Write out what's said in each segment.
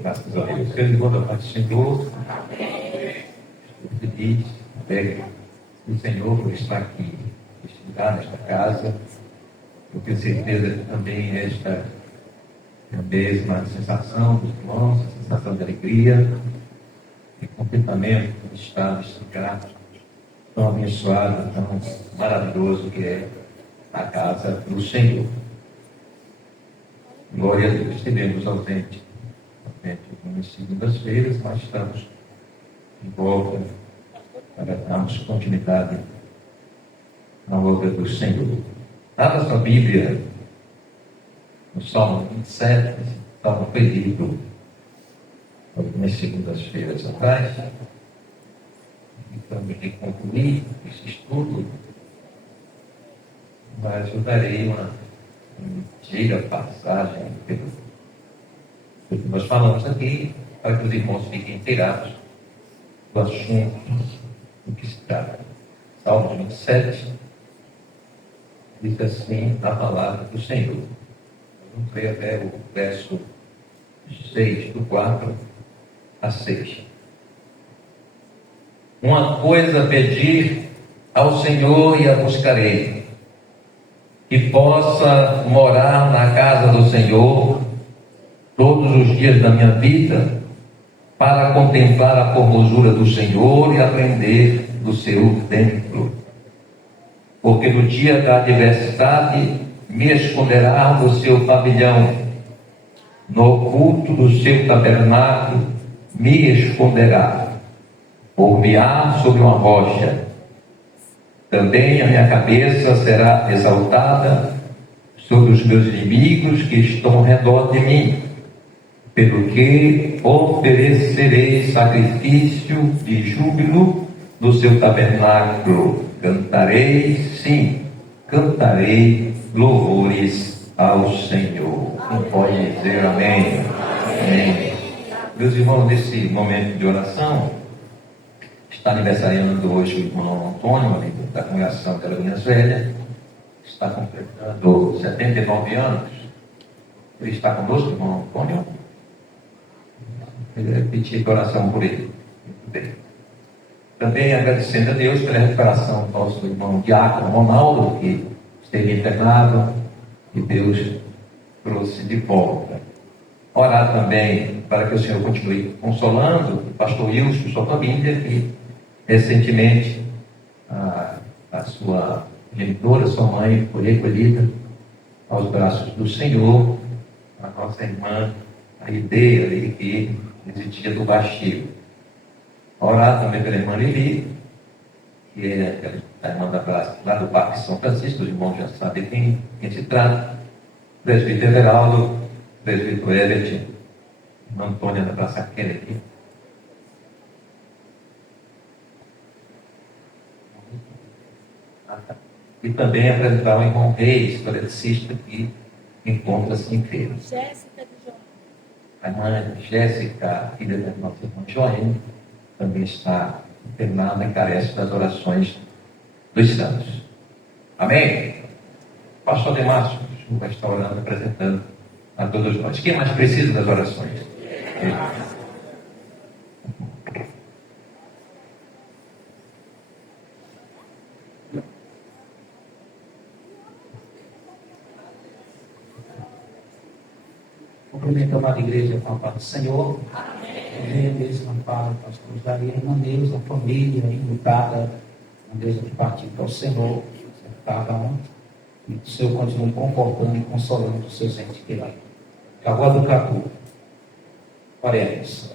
Graças a Deus. Seus irmãos da paz do Senhor. Estou feliz, alegre do Senhor por estar aqui, estudar nesta casa. Eu tenho certeza que também esta é a mesma sensação dos irmãos, a sensação de alegria e contentamento por estar neste lugar tão abençoado, tão maravilhoso que é a casa do Senhor. Glória a Deus. Estivemos ausentes algumas segundas-feiras, mas estamos de volta para darmos continuidade na obra do Senhor. Abra sua Bíblia no Salmo 27, Salmo foi lido algumas segundas-feiras atrás. Então, de concluir esse estudo, mas eu darei uma ligeira passagem pelo que nós falamos aqui, para que os irmãos fiquem inteirados do assunto do que se trata. Salmo 27 diz assim a palavra do Senhor. Vamos ler até o verso 6, do 4 a 6. Uma coisa pedir ao Senhor e a buscarei, que possa morar na casa do Senhor todos os dias da minha vida, para contemplar a formosura do Senhor e aprender do seu templo. Porque no dia da adversidade me esconderá no seu pavilhão, no oculto do seu tabernáculo me esconderá, por-me-á sobre uma rocha. Também a minha cabeça será exaltada sobre os meus inimigos que estão ao redor de mim, pelo que oferecerei sacrifício de júbilo no seu tabernáculo. Cantarei, sim, cantarei louvores ao Senhor. Não pode dizer amém? Amém. Meus irmãos, nesse momento de oração, está aniversariando hoje o irmão Antônio, amigo da congregação da Linhas Velha, está completando 79 anos. Ele está conosco, irmão Antônio. Eu repetir a oração por ele. Muito bem. Também agradecendo a Deus pela recuperação do nosso irmão Diácono Ronaldo, que esteve internado e Deus trouxe de volta. Orar também para que o Senhor continue consolando o pastor Wilson e sua família, que recentemente a sua genitora, sua mãe, foi recolhida aos braços do Senhor, a nossa irmã, a ideia ali que residia do Baixio. Orar também pela irmã Lili, que é a irmã da praça lá do Parque São Francisco, os irmãos já sabem quem se trata. Presbítero Everaldo, presbítero Everett, irmã Antônia da Praça Kennedy. E também apresentar o irmão Reis, eletricista, que encontra-se enfermo. A irmã Jéssica, filha da nossa irmã Joane, também está internada e carece das orações dos santos. Amém? Pastor Demácio, o senhor vai estar orando, apresentando a todos nós. Quem mais precisa das orações? Cumprimento a amada igreja com a paz do Senhor. Amém. Deus, amparo, pastor Daria, irmã Deus, a família enlutada, Deus, de partir para o Senhor, cada um. E que o Senhor continue confortando e consolando os seus entes queridos. Agora do capítulo. Oremos.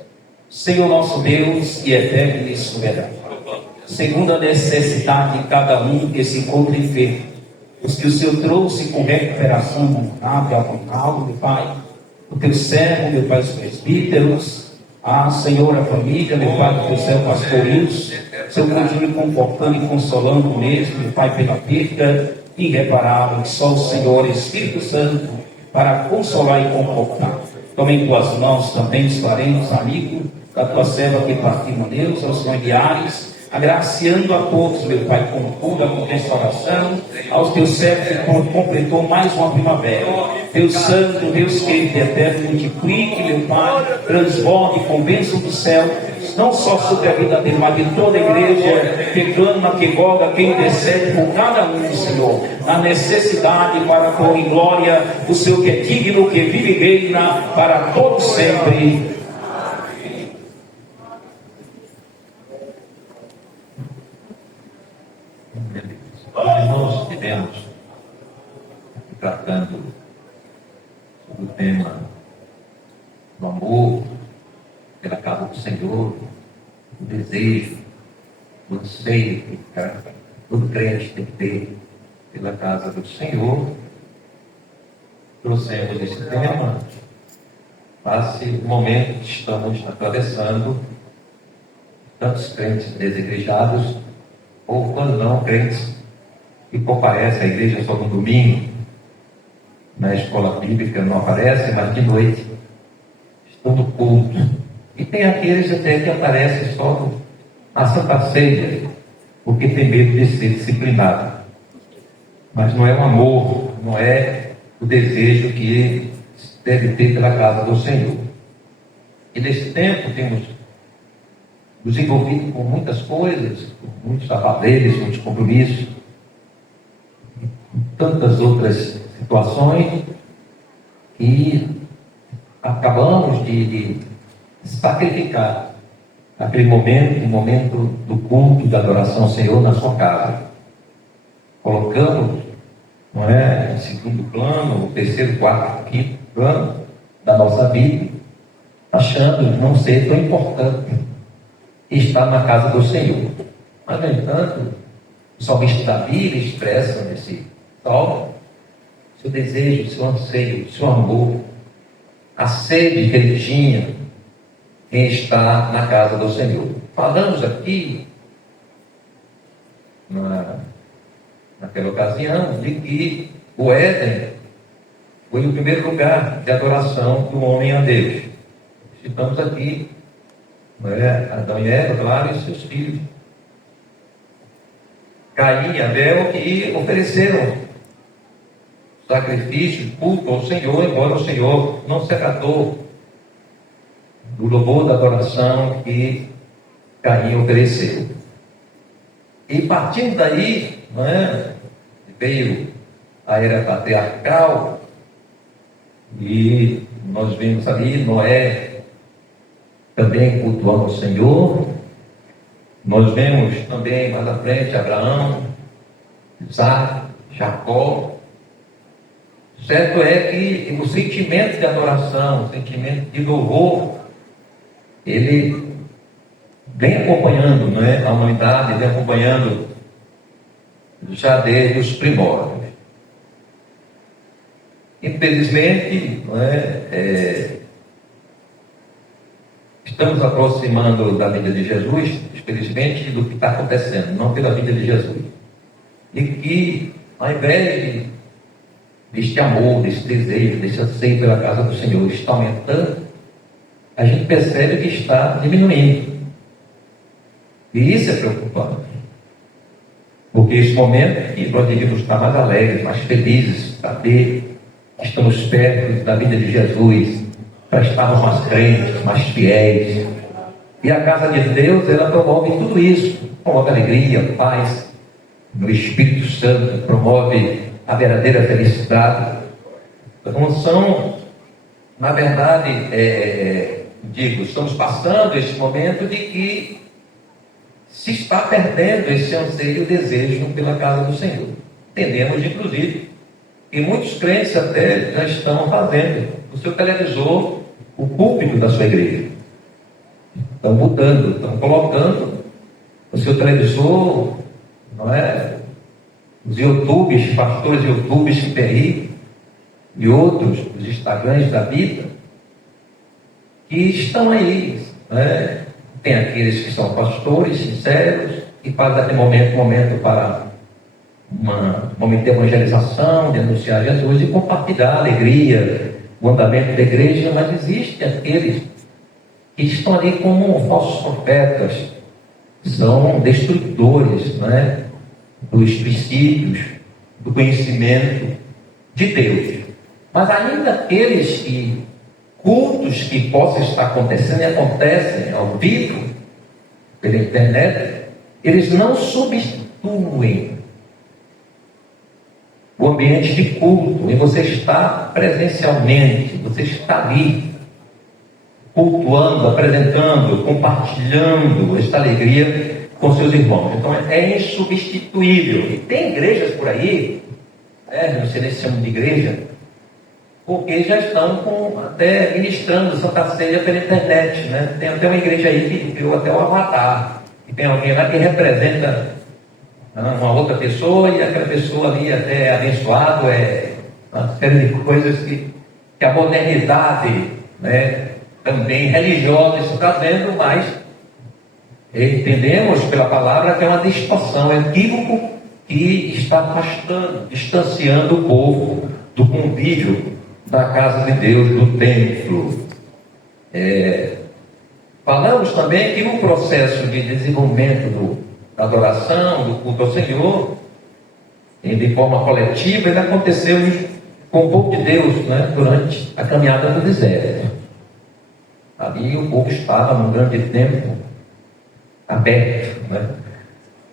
Senhor nosso Deus e eterno e soberano, segundo a necessidade de cada um que se encontra enfermo, os que o Senhor trouxe com recuperação notável ao Ronaldo, meu Pai, o teu servo, meu Pai, os presbíteros, Senhor, a família, meu Pai, do teu servo, pastor Wilson, Senhor, continue confortando e consolando mesmo, meu Pai, pela perda irreparável, que só o Senhor, Espírito Santo, para consolar e confortar. Tome em tuas mãos também os parentes, amigos da tua serva que partimos, Deus, aos familiares, agraciando a todos, meu Pai, com cura, com restauração, aos teus servos que completou mais uma primavera. Deus Santo, Deus querido e eterno, multiplique, meu Pai, transborde com bênção do céu, não só sobre a vida dele, mas de toda a igreja, que clama, que roga, que intercede por cada um, Senhor, na necessidade para pôr em glória o Senhor que é digno, que vive e reina para todos sempre. Nós estivemos tratando sobre o tema do amor pela casa do Senhor, o desejo, o anseio que todo crente tem que ter pela casa do Senhor. Trouxemos esse tema face o momento que estamos atravessando, tantos crentes desigrejados, ou quando não, crentes que comparecem à igreja só no domingo, na escola bíblica não aparecem, mas de noite estão no culto. E tem aqueles até que aparecem só na Santa Ceia, porque tem medo de ser disciplinado. Mas não é o amor, não é o desejo que deve ter pela casa do Senhor. E nesse tempo temos nos envolvido com muitas coisas, com muitos afazeres, muitos compromissos, tantas outras situações, e acabamos de sacrificar aquele momento, o momento do culto, da adoração ao Senhor na sua casa. Colocamos, não é, em segundo plano, o terceiro, quarto, quinto plano da nossa vida, achando não ser tão importante estar na casa do Senhor. Mas, no entanto, o salmista Davi expressa nesse salmo seu desejo, seu anseio, seu amor, a sede que ele tinha em estar na casa do Senhor. Falamos aqui, naquela ocasião, de que o Éden foi o primeiro lugar de adoração do homem a Deus. Citamos aqui, Adão e Eva, claro, e seus filhos, Caim e Abel, que ofereceram sacrifício, culto ao Senhor, embora o Senhor não se agradou do louvor da adoração que Caim ofereceu. E partindo daí, veio a era patriarcal, e nós vemos ali Noé também cultuando o Senhor. Nós vemos também mais à frente Abraão, Isaac, Jacó. Certo é que o sentimento de adoração, o sentimento de louvor, ele vem acompanhando, a humanidade, vem acompanhando já desde os primórdios. Infelizmente, estamos aproximando da vida de Jesus, infelizmente, do que está acontecendo, não pela vida de Jesus. E que, ao invés deste amor, desse desejo, desse anseio pela casa do Senhor está aumentando, a gente percebe que está diminuindo. E isso é preocupante. Porque esse momento é que nós devíamos estar mais alegres, mais felizes, saber que estamos perto da vida de Jesus, para estarmos mais crentes, mais fiéis. E a casa de Deus, ela promove tudo isso. Promove alegria, paz, o Espírito Santo promove a verdadeira felicidade. Então são, na verdade, estamos passando esse momento de que se está perdendo esse anseio e desejo pela casa do Senhor. Entendemos, inclusive, que muitos crentes até já estão fazendo o seu televisor o púlpito da sua igreja. Estão mudando, estão colocando o seu televisor, os YouTubes, pastores YouTubes que tem aí, e outros, os Instagrams da vida, que estão aí, Tem aqueles que são pastores sinceros, que fazem até momento para um momento de evangelização, de anunciar Jesus e compartilhar a alegria, o andamento da igreja, mas existem aqueles que estão ali como falsos profetas, são destrutores, né, dos princípios, do conhecimento de Deus. Mas ainda aqueles cultos que possam estar acontecendo e acontecem ao vivo, pela internet, eles não substituem o ambiente de culto, e você está presencialmente, você está ali, cultuando, apresentando, compartilhando esta alegria com seus irmãos. Então é insubstituível. E tem igrejas por aí, não sei nem se chama de igreja, porque já estão até ministrando Santa Ceia pela internet, né? Tem até uma igreja aí que criou até o avatar, e tem alguém lá que representa uma outra pessoa, e aquela pessoa ali até é abençoado, uma série de coisas que a modernidade, né, também religiosa está trazendo, mas entendemos pela palavra que é uma distorção, é um equívoco que está afastando, distanciando o povo do convívio da casa de Deus, do templo. Falamos também que no processo de desenvolvimento da adoração, do culto ao Senhor, de forma coletiva, ele aconteceu com o povo de Deus, né, durante a caminhada do deserto. Ali o povo estava num grande templo aberto, né?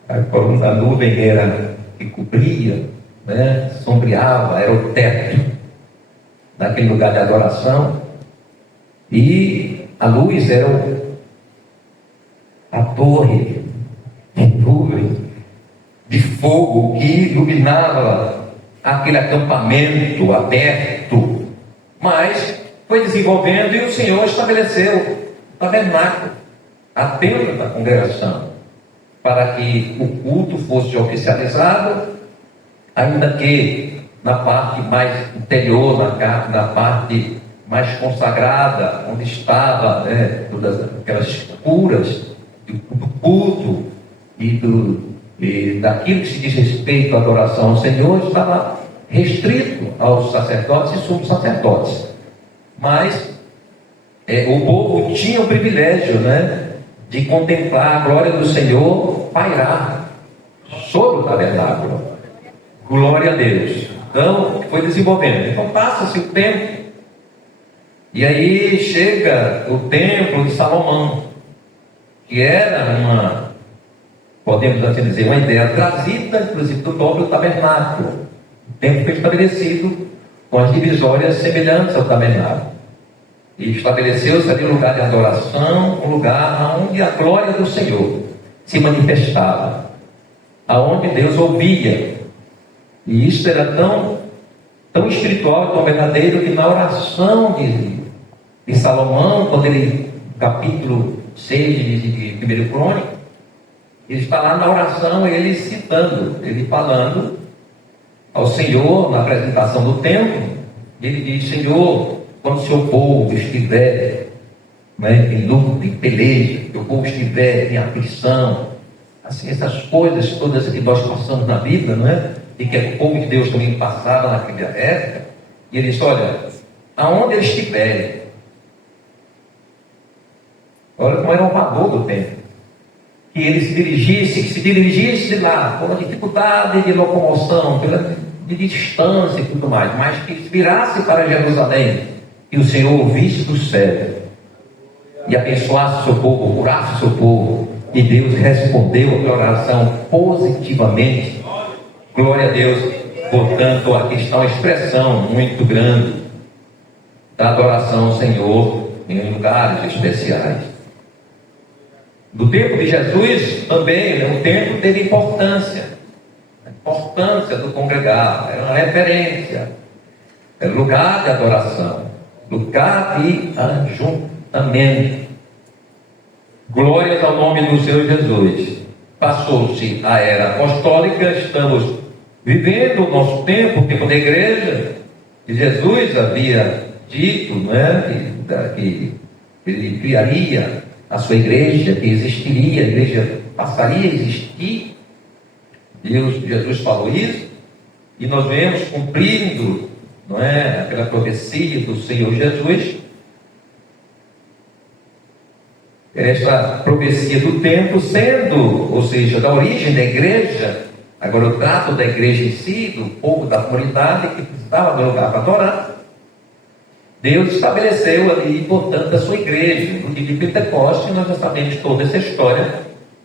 A coluna da nuvem era que cobria, né, sombreava, era o teto daquele lugar de adoração, e a luz era a torre de nuvem, de fogo que iluminava aquele acampamento aberto. Mas foi desenvolvendo e o Senhor estabeleceu o tabernáculo, a tenda da congregação, para que o culto fosse oficializado, ainda que na parte mais interior, na parte mais consagrada, onde estava, né, todas aquelas curas do culto e daquilo que se diz respeito à adoração ao Senhor, estava restrito aos sacerdotes e sumos sacerdotes. Mas o povo tinha o privilégio, né, de contemplar a glória do Senhor pairar sobre o tabernáculo. Glória a Deus. Então, foi desenvolvendo. Então, passa-se o tempo, e aí chega o templo de Salomão, que era podemos assim dizer, uma ideia trazida, inclusive, do próprio tabernáculo. O templo foi estabelecido com as divisórias semelhantes ao tabernáculo. E estabeleceu-se ali um lugar de adoração, um lugar onde a glória do Senhor se manifestava, aonde Deus ouvia. E isso era tão espiritual, tão verdadeiro, que na oração de Salomão, quando ele, capítulo 6 de 1 Crônica, ele está lá na oração, ele citando, ele falando ao Senhor, na apresentação do templo, ele diz: Senhor, quando o seu povo estiver, né, em luta, em peleja, que o povo estiver em aflição, assim, essas coisas todas que nós passamos na vida, não é? E que o povo de Deus também passava naquela época, e ele diz: olha, aonde eles estiverem, olha como era o valor do templo, que ele se dirigisse lá, com uma dificuldade de locomoção, de distância e tudo mais, mas que se virasse para Jerusalém, e o Senhor ouvisse do céu, e abençoasse o seu povo, curasse o seu povo, e Deus respondeu a oração positivamente. Glória a Deus. Portanto, aqui está uma expressão muito grande da adoração ao Senhor em lugares especiais. Do tempo de Jesus também, o tempo teve importância. A importância do congregar, era uma referência, era lugar de adoração, lugar de ajuntamento. Glórias ao nome do Senhor Jesus. Passou-se a era apostólica, estamos vivendo o nosso tempo, o tempo da igreja, que Jesus havia dito, não é? Que ele criaria a sua igreja, que existiria, a igreja passaria a existir. Jesus falou isso, e nós vemos cumprindo, não é, aquela profecia do Senhor Jesus. esta profecia do templo sendo, ou seja, da origem da igreja. Agora eu trato da igreja em si, do povo da comunidade que precisava de um lugar para adorar. Deus estabeleceu ali, portanto, a sua igreja. No dia de Pentecostes, nós já sabemos toda essa história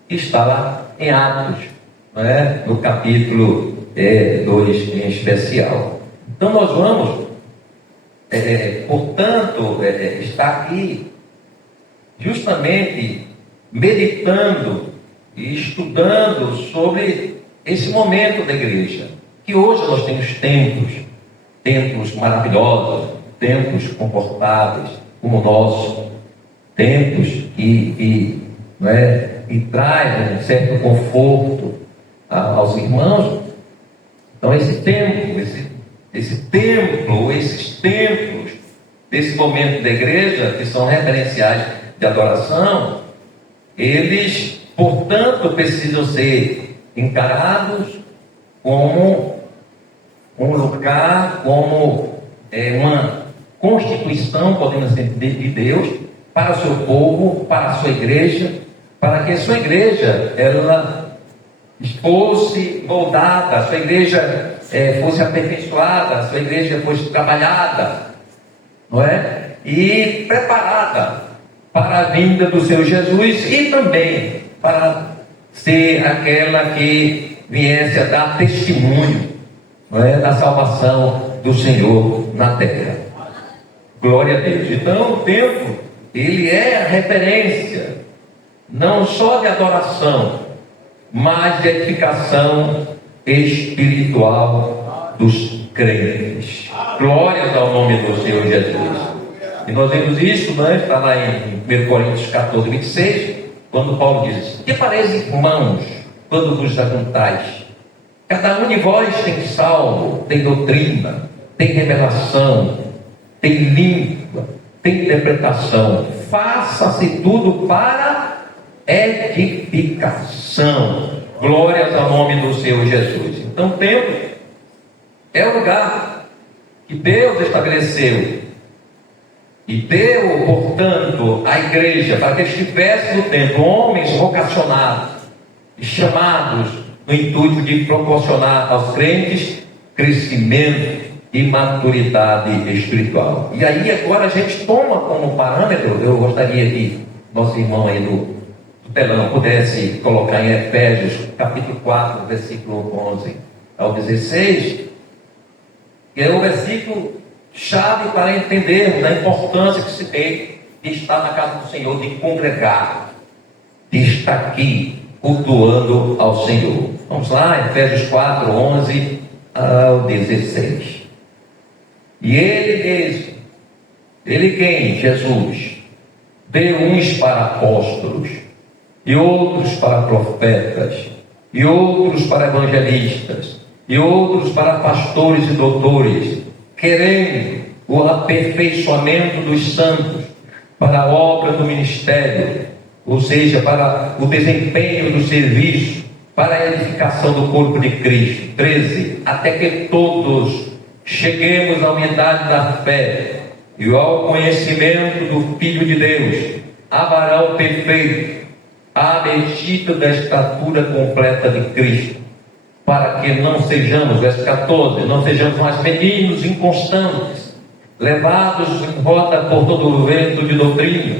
que está lá em Atos, não é? No capítulo 2 em especial. Então nós vamos, portanto, estar aqui justamente meditando e estudando sobre esse momento da igreja, que hoje nós temos templos maravilhosos, templos confortáveis como o nosso, templos que trazem um certo conforto aos irmãos. Então esse templo, esses templos desse momento da igreja, que são referenciais de adoração, eles, portanto, precisam ser encarados como um lugar, como uma constituição, podemos dizer, de Deus para o seu povo, para a sua igreja, para que a sua igreja ela fosse moldada, a sua igreja fosse aperfeiçoada, a sua igreja fosse trabalhada, não é? E preparada para a vinda do Senhor Jesus e também para ser aquela que viesse a dar testemunho, não é, da salvação do Senhor na terra. Glória a Deus. Então o templo, ele é a referência não só de adoração, mas de edificação espiritual dos crentes. Glórias ao nome do Senhor Jesus. E nós vemos isso, né? Está lá em 1 Coríntios 14, 26, quando Paulo diz: que pareis, irmãos, quando vos ajuntais? Cada um de vós tem salmo, tem doutrina, tem revelação, tem língua, tem interpretação. Faça-se tudo para edificação. Glórias ao nome do Senhor Jesus. Então, o templo é o lugar que Deus estabeleceu e deu, portanto, à igreja para que estivesse no templo homens vocacionados e chamados no intuito de proporcionar aos crentes crescimento e maturidade espiritual. E aí agora a gente toma como parâmetro, eu gostaria que nosso irmão aí do telão pudesse colocar em Efésios capítulo 4, versículo 11 ao 16, que é o versículo chave para entendermos a importância que se tem de estar na casa do Senhor, de congregar, de estar aqui cultuando ao Senhor. Vamos lá, Efésios 4, 11 ao 16. E ele mesmo, ele quem? Jesus, deu uns para apóstolos, e outros para profetas, e outros para evangelistas, e outros para pastores e doutores, querendo o aperfeiçoamento dos santos para a obra do ministério, ou seja, para o desempenho do serviço, para a edificação do corpo de Cristo. 13. Até que todos cheguemos à unidade da fé e ao conhecimento do Filho de Deus, a varão perfeito, à medida da estatura completa de Cristo, para que não sejamos, verso 14, não sejamos mais meninos inconstantes, levados em roda por todo o vento de doutrina,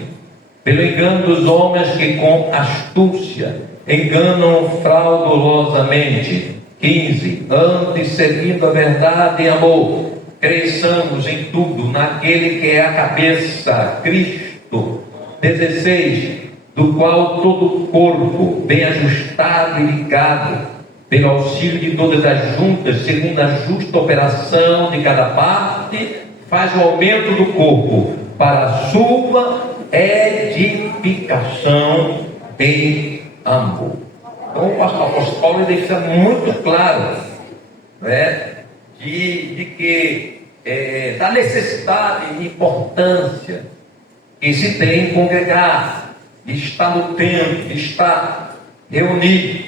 pelo engano dos homens que com astúcia enganam fraudulosamente. 15. Antes, seguindo a verdade em amor, cresçamos em tudo naquele que é a cabeça, Cristo. 16. Do qual todo o corpo, bem ajustado e ligado, pelo auxílio de todas as juntas, segundo a justa operação de cada parte, faz o aumento do corpo para a sua edificação em amor. Então o apóstolo Paulo deixa muito claro, né, de que da necessidade e importância que se tem em congregar, de estar no templo, de estar reunido,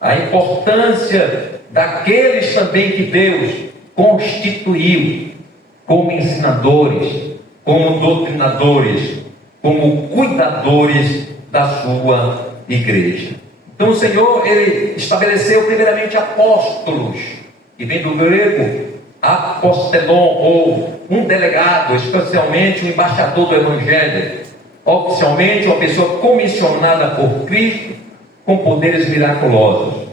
a importância daqueles também que Deus constituiu como ensinadores, como doutrinadores, como cuidadores da sua igreja. Então o Senhor, Ele estabeleceu primeiramente apóstolos, que vem do grego apostelon, ou um delegado, especialmente um embaixador do Evangelho, oficialmente uma pessoa comissionada por Cristo com poderes miraculosos.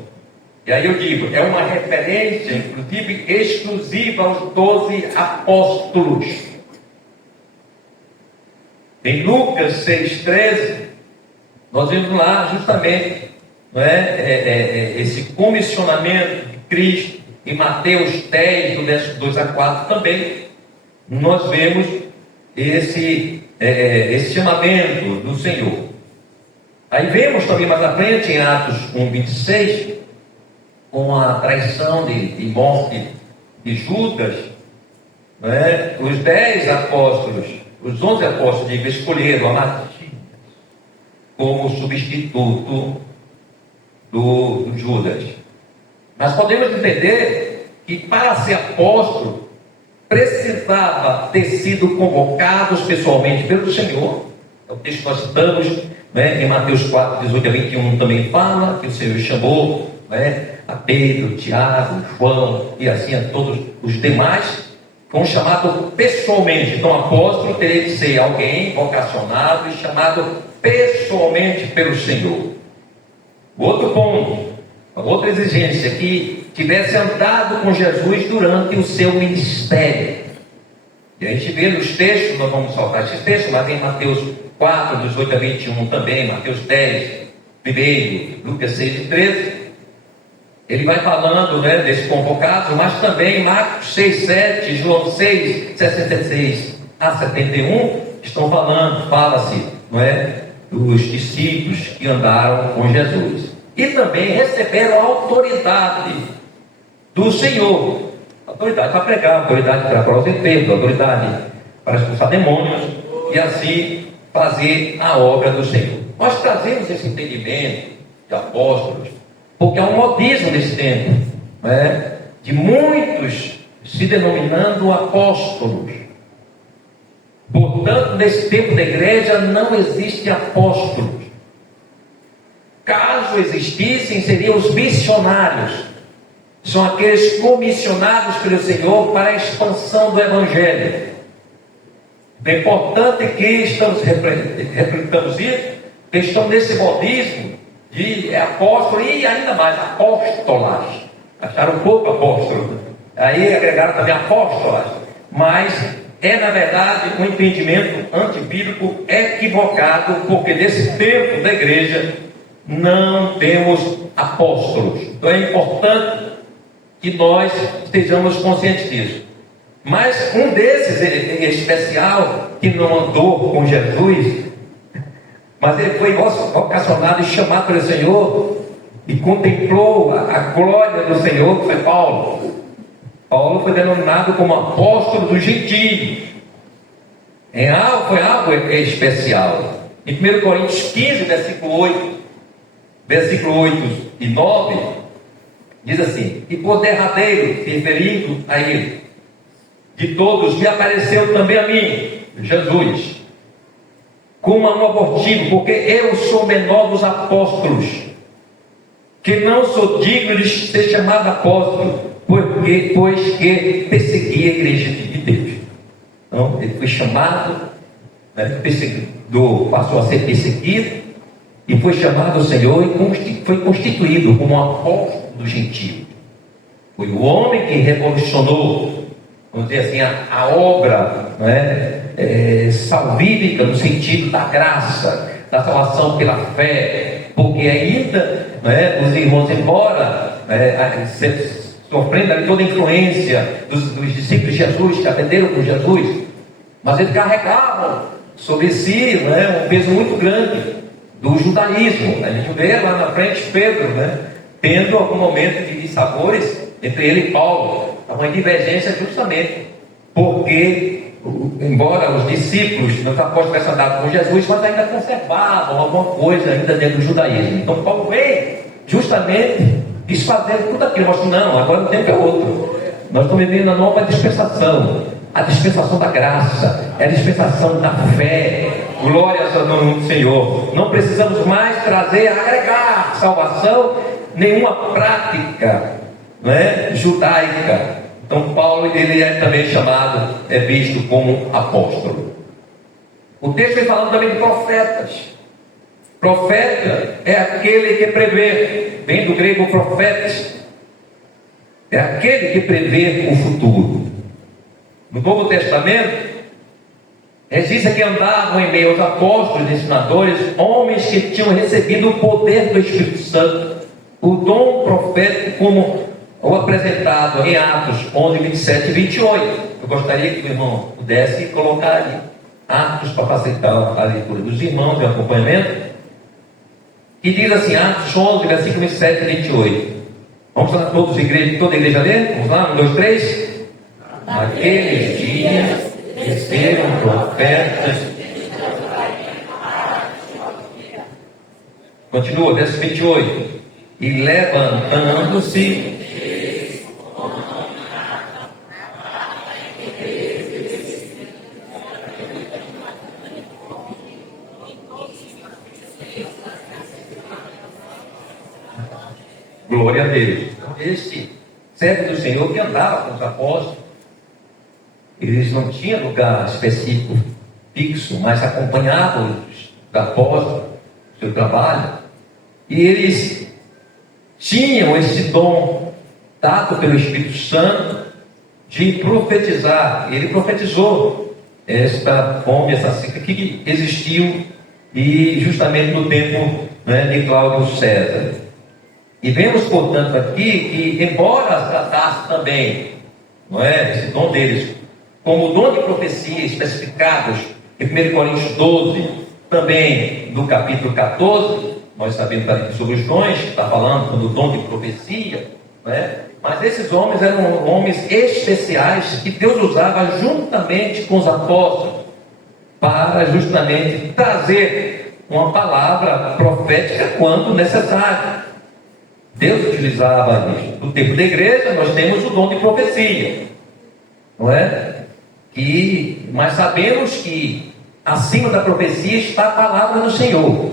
E aí eu digo, é uma referência, inclusive, exclusiva aos 12 apóstolos. Em Lucas 6,13, nós vemos lá justamente, não é, esse comissionamento de Cristo. Em Mateus 10, do verso 2 a 4 também, nós vemos esse chamamento do Senhor. Aí vemos também mais à frente, em Atos 1,26, com a traição de morte de Judas, não é? Os 10 apóstolos, os 11 apóstolos escolheram a Matias como substituto do Judas. Mas podemos entender que para ser apóstolo precisava ter sido convocados pessoalmente pelo Senhor. É o texto que nós estamos, né, em Mateus 4, 18 a 21 também fala que o Senhor chamou, né, a Pedro, Tiago, João e assim a todos os demais, foram chamados pessoalmente. Então o apóstolo teria que ser alguém vocacionado e chamado pessoalmente pelo Senhor. Outro ponto, outra exigência, que tivesse andado com Jesus durante o seu ministério. E a gente vê nos textos, nós vamos saltar esses textos, mas em Mateus 4, 18 a 21 também, Mateus 10, 1, Lucas 6 e 13, ele vai falando, né, desses convocados, mas também Marcos 6, 7, João 6, 66 a 71, estão falando, fala-se, não é, dos discípulos que andaram com Jesus. E também receberam a autoridade do Senhor, autoridade para pregar, autoridade para curar os enfermos, autoridade para expulsar demônios e assim fazer a obra do Senhor. Nós trazemos esse entendimento de apóstolos porque há um modismo nesse tempo, né, de muitos se denominando apóstolos. Portanto, nesse tempo da igreja não existe apóstolos. Caso existissem, seriam os missionários. São aqueles comissionados pelo Senhor para a expansão do Evangelho. É importante que estamos refletamos isso, que estamos nesse modismo de apóstolo e ainda mais apóstolas. Acharam pouco apóstolo, aí agregaram também apóstolas, mas é na verdade um entendimento antibíblico equivocado, porque nesse tempo da igreja não temos apóstolos. Então é importante que nós estejamos conscientes disso. Mas um desses em especial, que não andou com Jesus, mas ele foi vocacionado e chamado pelo Senhor e contemplou a glória do Senhor, que foi Paulo. Paulo foi denominado como apóstolo dos gentios. Foi algo especial. Em 1 Coríntios 15, versículo 8 e 9, diz assim: e por derradeiro, referindo a ele, de todos me apareceu também a mim, Jesus, como um abortivo, porque eu sou menor dos apóstolos, que não sou digno de ser chamado apóstolo, pois que persegui a igreja de Deus. Então, ele foi chamado, né, passou a ser perseguido, e foi chamado ao Senhor e foi constituído como um apóstolo do gentio. Foi o homem que revolucionou, vamos dizer assim, a obra, não é, salvífica, no sentido da graça, da salvação pela fé, porque ainda, não é, os irmãos, embora sofrendo ali toda a influência dos discípulos de Jesus, que aprenderam com Jesus, mas eles carregavam sobre si, não é, um peso muito grande do judaísmo. A gente vê lá na frente Pedro, né, tendo algum momento de dissabores entre ele e Paulo, uma divergência justamente porque, embora os discípulos, os apóstolos tivessem andado com Jesus, mas ainda conservavam alguma coisa ainda dentro do judaísmo. Então Paulo vem justamente desfazendo tudo aquilo, mas não, agora o tempo é outro. Nós estamos vivendo a nova dispensação, a dispensação da graça, é a dispensação da fé, Glórias ao nome do Senhor. Não precisamos mais agregar salvação, nenhuma prática, né, judaica. Então Paulo, ele é também chamado, é visto como apóstolo. O texto vem falando também de profetas. Profeta é aquele que prevê, vem do grego profetes, é aquele que prevê o futuro. No Novo Testamento, existe que andavam em meio aos apóstolos e ensinadores, homens que tinham recebido o poder do Espírito Santo, o dom profético, como o apresentado em Atos 11, 27 e 28. Eu gostaria que o irmão pudesse colocar ali Atos, para facilitar a leitura dos irmãos e o acompanhamento, que diz assim, Atos 11, versículo 27 e 28. Vamos lá, toda a igreja ler? Vamos lá, 1, 2, 3. Naqueles dias desceram profetas. Continua, verso 28. E levantando-se, glória a Deus. Esse servo do Senhor que andava com os apóstolos, eles não tinham lugar específico fixo, mas acompanhavam os apóstolos, seu trabalho, e eles tinham esse dom dado pelo Espírito Santo de profetizar. Ele profetizou esta fome, essa seca que existiu, e justamente no tempo, né, de Cláudio César. E vemos, portanto, aqui que, embora tratasse também, não é, esse dom deles, como o dom de profecia especificados em 1 Coríntios 12, também no capítulo 14, nós sabemos ali sobre os dons, está falando do dom de profecia, não é? Mas esses homens eram homens especiais que Deus usava juntamente com os apóstolos para justamente trazer uma palavra profética quando necessário. Deus utilizava isso. No tempo da igreja, nós temos o dom de profecia, não é? Mas sabemos que acima da profecia está a palavra do Senhor.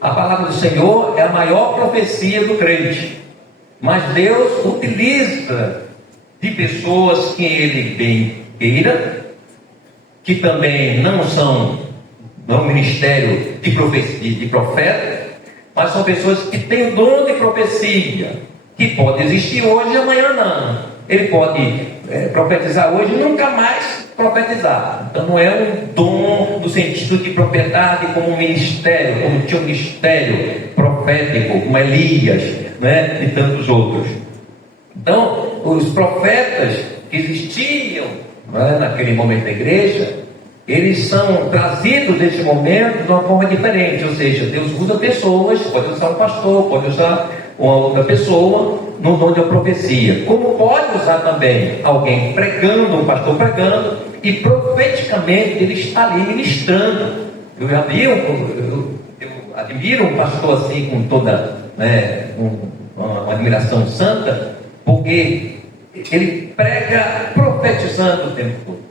A palavra do Senhor é a maior profecia do crente. Mas Deus utiliza de pessoas que Ele bem queira, que também não são ministério de profecia, de profeta, mas são pessoas que têm o dom de profecia, que pode existir hoje e amanhã não. Ele pode profetizar hoje e nunca mais profetizar. Então não é um dom no sentido de propriedade como um ministério, como tinha um ministério profético, como Elias, né, e tantos outros. Então, os profetas que existiam, né, naquele momento da igreja, eles são trazidos nesse momento de uma forma diferente, ou seja, Deus usa pessoas, pode usar um pastor, pode usar uma outra pessoa no dom da profecia, como pode usar também alguém pregando, um pastor pregando, e profeticamente ele está ali ministrando. Eu já vi, eu admiro um pastor assim com toda, né, uma admiração santa, porque ele prega profetizando o tempo todo.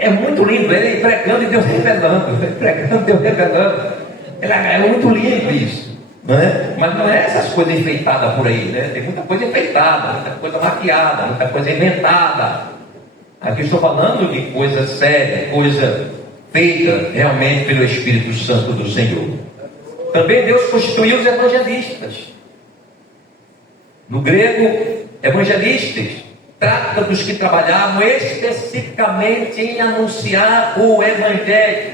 É muito lindo, ele pregando e Deus revelando, pregando e Deus revelando. É muito lindo isso, não é? Mas não é essas coisas enfeitadas por aí, né? Tem muita coisa enfeitada, muita coisa maquiada, muita coisa inventada. Aqui estou falando de coisa séria, coisa feita realmente pelo Espírito Santo do Senhor. Também Deus constituiu os evangelistas. No grego, evangelistas trata dos que trabalhavam especificamente em anunciar o Evangelho.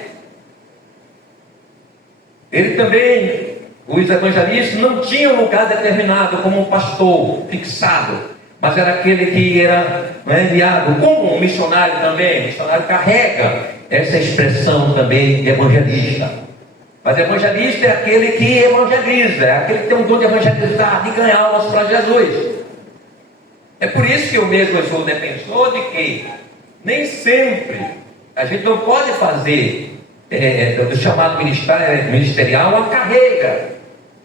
Ele também, os evangelistas, não tinham lugar determinado como um pastor fixado, mas era aquele que era, né, enviado, como um missionário também. O missionário carrega essa expressão também de evangelista. Mas evangelista é aquele que evangeliza, é aquele que tem um dom de evangelizar, de ganhar almas para Jesus. É por isso que eu mesmo sou defensor de que nem sempre a gente não pode fazer do chamado ministerial uma carreira,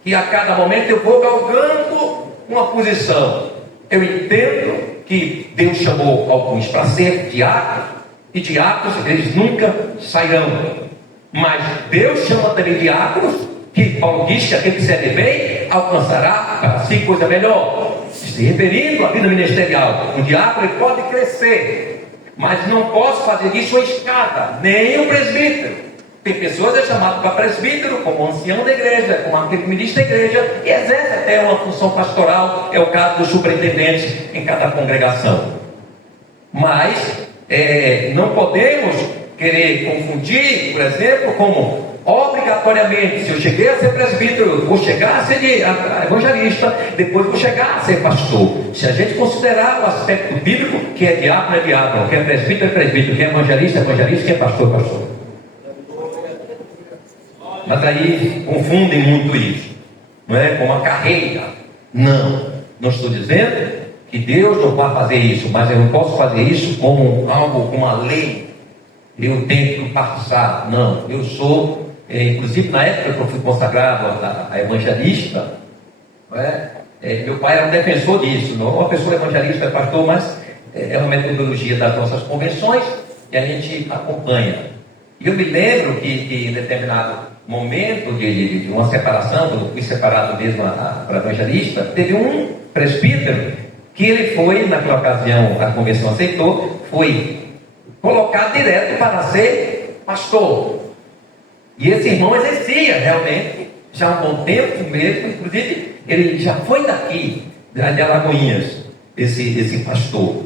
que a cada momento eu vou galgando uma posição. Eu entendo que Deus chamou alguns para ser diáconos, e diáconos eles nunca sairão. Mas Deus chama também diáconos, que Paulo diz que aquele que serve bem alcançará para si coisa melhor. Se referindo à vida ministerial, um diácono ele pode crescer, mas não posso fazer disso uma escada, nem um presbítero. Tem pessoas que é chamado para presbítero, como ancião da igreja, como aquele ministro da igreja, e exerce até uma função pastoral, é o caso dos superintendentes em cada congregação. Mas não podemos querer confundir, por exemplo, como obrigatoriamente, se eu cheguei a ser presbítero, vou chegar a ser evangelista, depois vou chegar a ser pastor. Se a gente considerar o aspecto bíblico, que é diácono, que é presbítero, que é evangelista, que é pastor. Mas aí confundem muito isso, não é? Com a carreira. Não estou dizendo que Deus não vai fazer isso, mas eu não posso fazer isso como algo, como uma lei. Eu tenho que passar. Não, eu sou, inclusive na época que eu fui consagrado a evangelista, não é? Meu pai era um defensor disso, não uma pessoa evangelista, é pastor, mas é uma metodologia das nossas convenções e a gente acompanha. E eu me lembro que em determinado momento de uma separação, eu fui separado mesmo para evangelista, teve um presbítero que ele foi, naquela ocasião a convenção aceitou, foi colocado direto para ser pastor. E esse irmão exercia realmente, já há um bom tempo mesmo, inclusive ele já foi daqui, de Alagoinhas, esse pastor.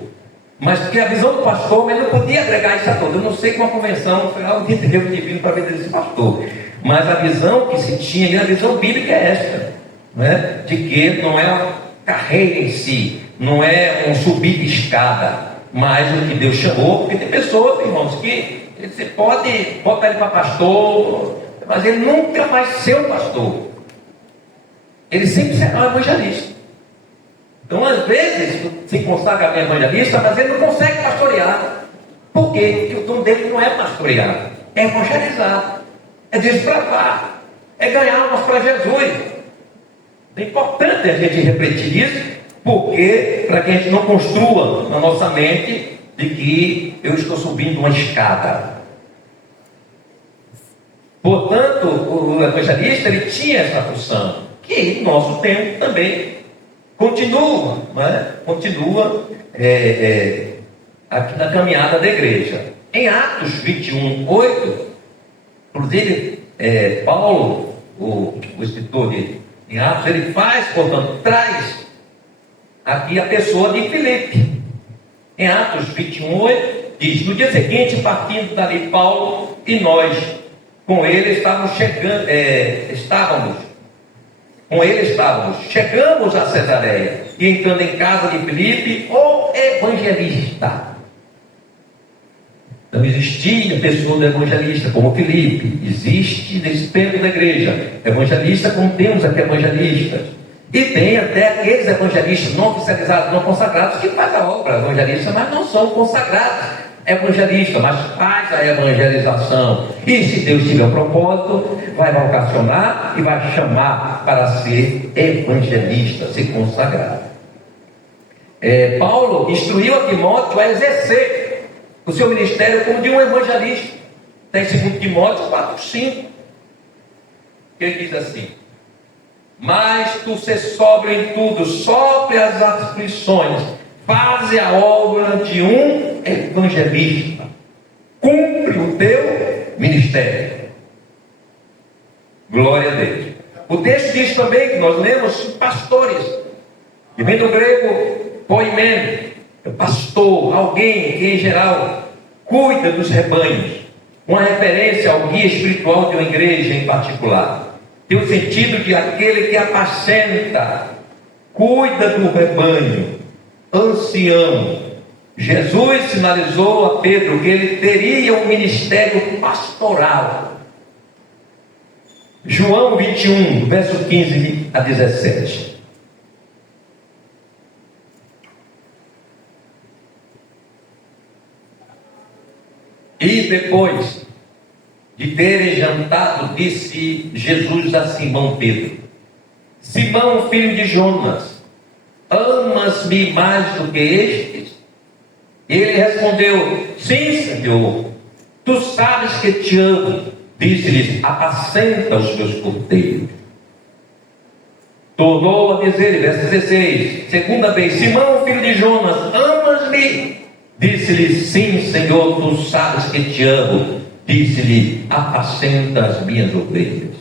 Mas porque a visão do pastor, ele não podia agregar isso a todo. Eu não sei como a convenção foi algo de Deus divino para ver esse pastor. Mas a visão que se tinha, e a visão bíblica é esta, né? De que não é uma carreira em si, não é um subir de escada, mas o que Deus chamou, porque tem pessoas, irmãos, que você pode botar ele para pastor, mas ele nunca vai ser um pastor. Ele sempre será um evangelista. Então, às vezes, se consagra a evangelista, mas ele não consegue pastorear. Por quê? Porque o dom dele não é pastorear, é evangelizar, é desbravar, é ganhar almas para Jesus. É importante a gente refletir isso, porque para que a gente não construa na nossa mente de que eu estou subindo uma escada. Portanto, o evangelista ele tinha essa função, que no nosso tempo também continua, né? Continua aqui na caminhada da igreja. Em Atos 21, 8, inclusive Paulo, o escritor em Atos, ele faz, portanto, traz aqui a pessoa de Filipe. Em Atos 21, 8, diz: no dia seguinte, partindo dali Paulo e nós com ele estávamos chegamos a Cesareia, e entrando em casa de Filipe, o evangelista. Não existia pessoa do evangelista como Filipe. Existe nesse tempo da igreja evangelista, como temos aqui evangelistas. E tem até aqueles evangelistas não oficializados, não consagrados, que fazem a obra evangelista, mas não são consagrados evangelistas, mas faz a evangelização. E se Deus tiver um propósito, vai vocacionar e vai chamar para ser evangelista, ser consagrado. Paulo instruiu a Timóteo a exercer o seu ministério como de um evangelista. Tem 2 Timóteo 4:5, que ele diz assim: mas tu se sóbrio em tudo, sofre as aflições, faze a obra de um evangelista, cumpre o teu ministério. Glória a Deus. O texto diz também que nós lemos pastores, que vem do grego poimen, pastor, alguém que em geral cuida dos rebanhos, uma referência ao guia espiritual de uma igreja em particular. Tem o sentido de aquele que apacenta, cuida do rebanho, ancião. Jesus sinalizou a Pedro que ele teria um ministério pastoral. João 21, verso 15 a 17. E depois de terem jantado, disse Jesus a Simão Pedro: Simão, filho de Jonas, amas-me mais do que estes? Ele respondeu: sim, Senhor, tu sabes que te amo. disse-lhes: apacenta os meus cordeiros. Tornou a dizer, verso 16, segunda vez: Simão, filho de Jonas, amas-me? Disse-lhe: sim, Senhor, tu sabes que te amo. Disse-lhe: apacenta as minhas ovelhas.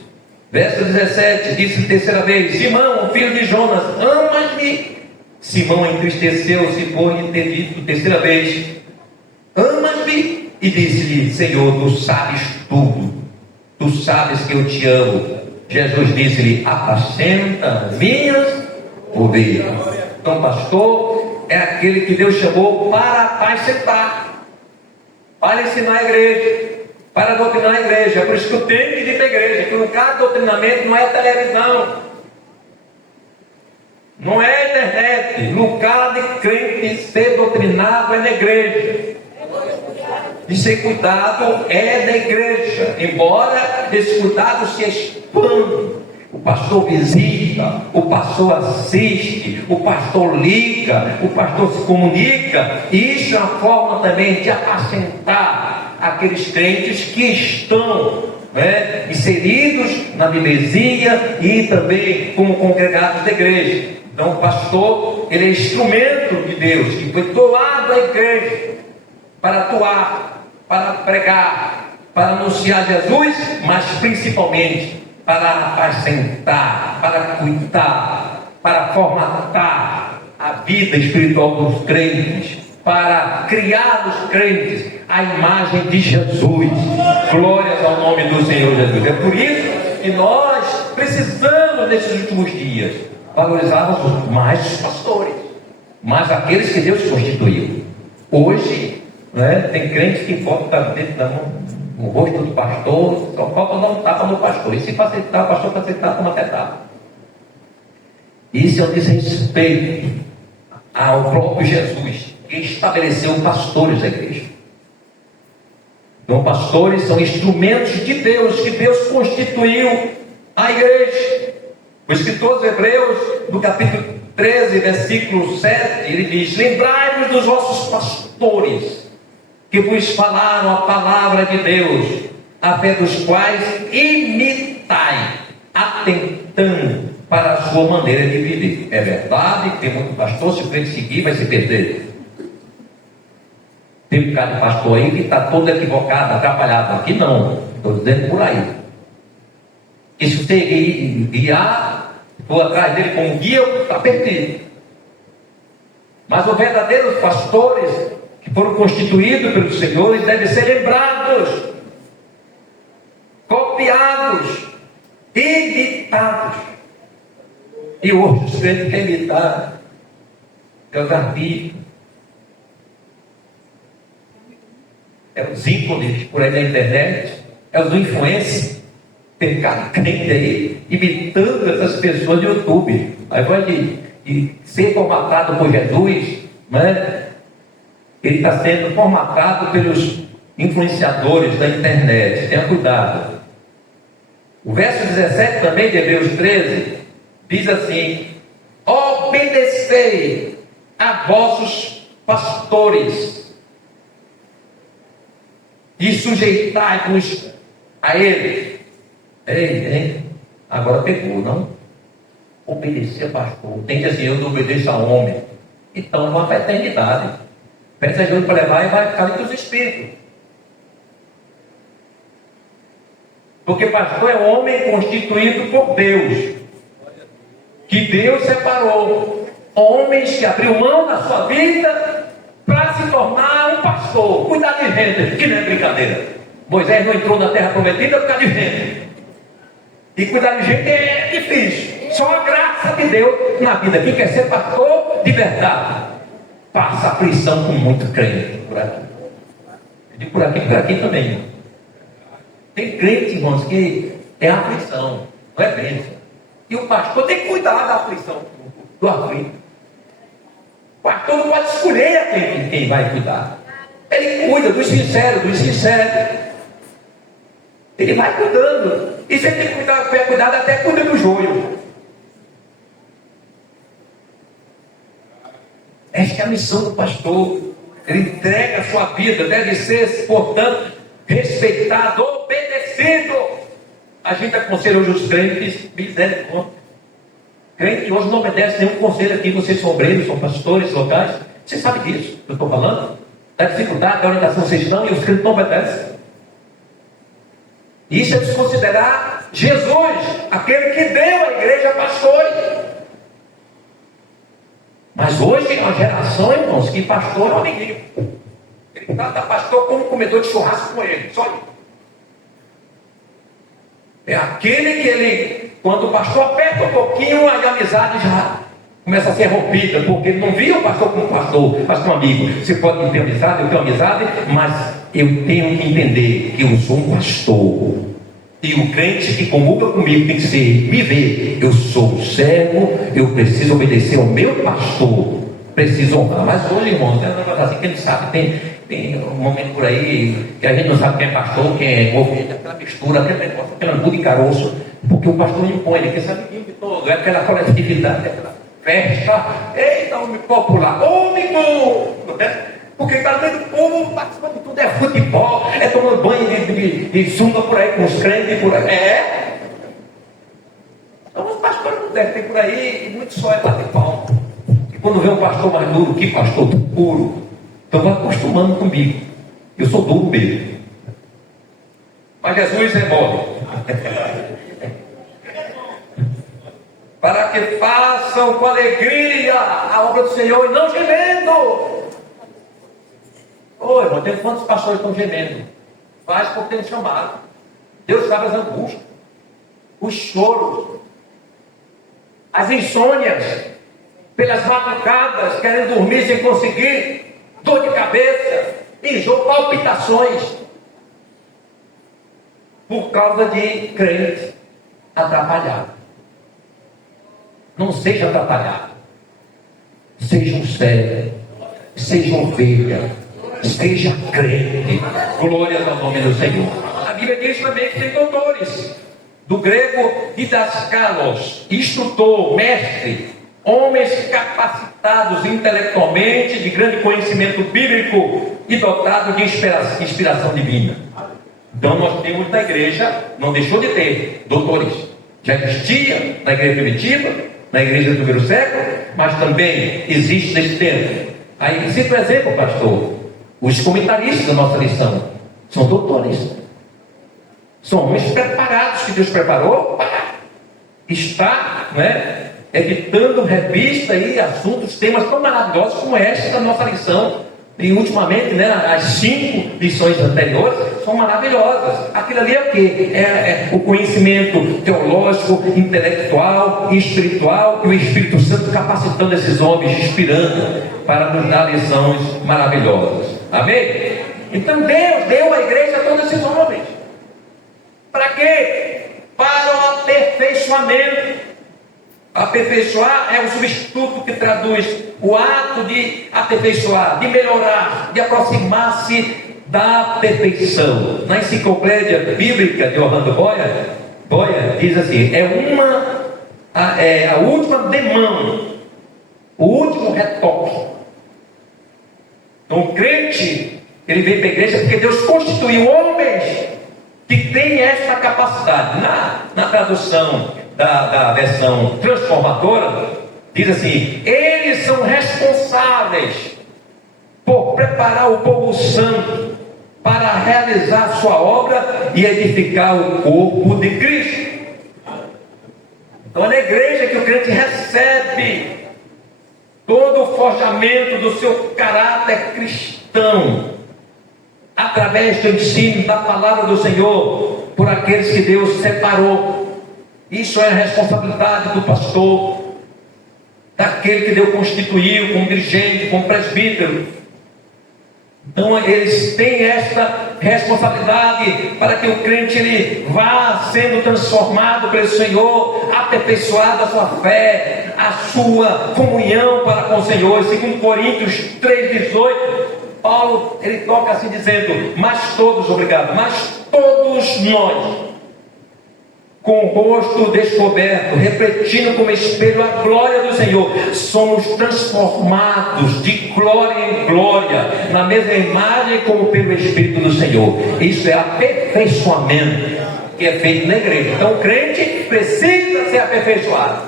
Verso 17, disse terceira vez: Simão, filho de Jonas, amas-me? Simão entristeceu-se por lhe ter dito terceira vez: amas-me? E disse-lhe: Senhor, tu sabes tudo, tu sabes que eu te amo. Jesus disse-lhe: apacenta as minhas ovelhas. Então, pastor é aquele que Deus chamou para apacentar, para ensinar a igreja, para doutrinar a igreja. É por isso que eu tenho que ir para a igreja, que lugar de doutrinamento não é televisão, não é internet. Lugar de crente ser doutrinado é na igreja. E ser cuidado é da igreja, embora esse cuidado se expanda. O pastor visita, o pastor assiste, o pastor liga, o pastor se comunica. E isso é uma forma também de apacentar aqueles crentes que estão inseridos na membresia e também como congregados da igreja. Então o pastor, ele é instrumento de Deus, que foi doado à igreja para atuar, para pregar, para anunciar Jesus, mas principalmente para apacentar, para cuidar, para formatar a vida espiritual dos crentes, para criar os crentes à imagem de Jesus. Glórias ao nome do Senhor Jesus. É por isso que nós precisamos, nesses últimos dias, valorizarmos mais os pastores, mais aqueles que Deus constituiu. Hoje, tem crentes que botam dentro da mão no rosto do pastor, só falta dar um tapa no pastor. E se facilitar, o pastor facilitar, toma até tapa. Isso é um desrespeito ao próprio Jesus, que estabeleceu pastores da igreja. Então, pastores são instrumentos de Deus, que Deus constituiu a igreja. O escritor dos Hebreus, no capítulo 13, versículo 7, ele diz: lembrai-vos dos vossos pastores, que vos falaram a palavra de Deus, a fé dos quais imitai, atentando para a sua maneira de viver. É verdade que tem muito pastor, se o crente seguir, vai se perder. Tem um bocado de pastor aí que está todo equivocado, atrapalhado. Aqui não, estou dizendo por aí. E se você guiar, for atrás dele como guia, está perdido. Mas os verdadeiros pastores que foram constituídos pelos senhores devem ser lembrados, copiados, imitados. E hoje os crentes querem imitar, é os artistas, é os ícones por aí na internet, é os influencers. Tem cara crente aí imitando essas pessoas do YouTube. Aí vai de ser formatado por Jesus, ele está sendo formatado pelos influenciadores da internet. Tenha cuidado. O verso 17 também de Hebreus 13 diz assim: obedecei a vossos pastores e sujeitai-vos a eles. Ei, agora pegou, não? Obedecer a pastor. Tem que dizer: eu não obedeço a homem. Então não vai para a eternidade. Peça ajuda para levar e vai ficar ali com os espíritos. Porque pastor é um homem constituído por Deus, que Deus separou. Homens que abriu mão da sua vida para se tornar um pastor. Cuidar de gente, que não é brincadeira. Moisés não entrou na terra prometida por causa de gente. E cuidar de gente é difícil. Só a graça de Deus na vida. Quem quer ser pastor de verdade passa aflição com muito crente por aqui. E por aqui também. Tem crente, irmãos, que é aflição, não é bênção. E o pastor tem que cuidar da aflição do aflito. O pastor não pode escolher a quem vai cuidar. Ele cuida dos sinceros, Ele vai cuidando. E você tem que cuidar até cuida do joio. Esta é a missão do pastor. Ele entrega a sua vida, deve ser, portanto, respeitado, obedecido. obedecido. A gente aconselha hoje os crentes, misericórdia. Crente que hoje não obedece nenhum conselho aqui, vocês são obreiros, são pastores locais. Você sabe disso que eu estou falando? Da dificuldade, da orientação que vocês estão e os crentes não obedecem. Isso é desconsiderar Jesus, aquele que deu à igreja pastores. Mas hoje é uma geração, irmãos, que pastor é um amiguinho. Ele trata pastor como comedor de churrasco com ele, só isso. É aquele que ele, quando o pastor aperta um pouquinho, a amizade já começa a ser rompida, porque ele não via o pastor como pastor, mas como amigo. Você pode ter amizade, eu tenho amizade, mas eu tenho que entender que eu sou um pastor. E o crente que comunga comigo tem que ser, me ver, eu sou servo, eu preciso obedecer ao meu pastor, preciso honrar. Mas hoje, irmãos, tem um negócio assim que a gente sabe, tem um momento por aí que a gente não sabe quem é pastor, quem é ovelha, aquela mistura, aquele negócio, aquela anguda e caroço, porque o pastor impõe, ele quer saber quem que todo, é aquela coletividade, aquela festa, eita, homem popular, homem bom, né? Porque está no meio do povo, participando de tudo, é futebol, é tomando banho de sunga por aí, com os crentes por aí. É. Então os pastores não devem ter por aí, e muito só é bater pau. E quando vê um pastor mais duro, que pastor puro, então vai acostumando comigo. Eu sou duro mesmo. Mas Jesus é bom. Para que façam com alegria a obra do Senhor e não gemendo. Oi, irmão, tem quantos pastores estão gemendo? Faz porque tem chamado. Deus sabe as angústias, os choros, as insônias, pelas madrugadas, querendo dormir sem conseguir, dor de cabeça, enjoo, palpitações, por causa de crentes atrapalhados. Não seja atrapalhado, seja um servo, seja ovelha, seja crente. Glória ao nome do Senhor. A Bíblia diz também que tem doutores, do grego didaskalos, instrutor, mestre, homens capacitados intelectualmente, de grande conhecimento bíblico e dotados de inspiração divina. Então nós temos na igreja, não deixou de ter doutores, já existia na igreja primitiva, na igreja do primeiro século, mas também existe nesse tempo. Aí cito um exemplo, pastor. Os comentaristas da nossa lição são doutores, são homens preparados, que Deus preparou para estar, né, editando revista e assuntos, temas tão maravilhosos como este da nossa lição. E ultimamente, né, as 5 lições anteriores são maravilhosas. Aquilo ali é o quê? É o conhecimento teológico, intelectual e espiritual, e o Espírito Santo capacitando esses homens, inspirando para nos dar lições maravilhosas. Amém? Então Deus deu à igreja a todos esses homens. Para quê? Para o aperfeiçoamento. Aperfeiçoar é um substituto que traduz o ato de aperfeiçoar, de melhorar, de aproximar-se da perfeição. Na enciclopédia bíblica de Orlando Boyer diz assim: é a última demão, o último retoque. Então o crente, ele vem para a igreja porque Deus constituiu homens que têm esta capacidade. Na tradução da versão transformadora, diz assim: eles são responsáveis por preparar o povo santo para realizar sua obra e edificar o corpo de Cristo. Então é na igreja que o crente recebe todo o forjamento do seu caráter cristão, através do ensino da palavra do Senhor, por aqueles que Deus separou. Isso é a responsabilidade do pastor, daquele que Deus constituiu como dirigente, como presbítero. Então eles têm esta responsabilidade para que o crente ele vá sendo transformado pelo Senhor, aperfeiçoado a sua fé, a sua comunhão para com o Senhor. Segundo Coríntios 3,18, Paulo ele toca assim dizendo: mas todos nós, com o rosto descoberto, refletindo como espelho a glória do Senhor, somos transformados de glória em glória, na mesma imagem como pelo Espírito do Senhor. Isso é aperfeiçoamento. que é feito na igreja. Então o crente precisa ser aperfeiçoado.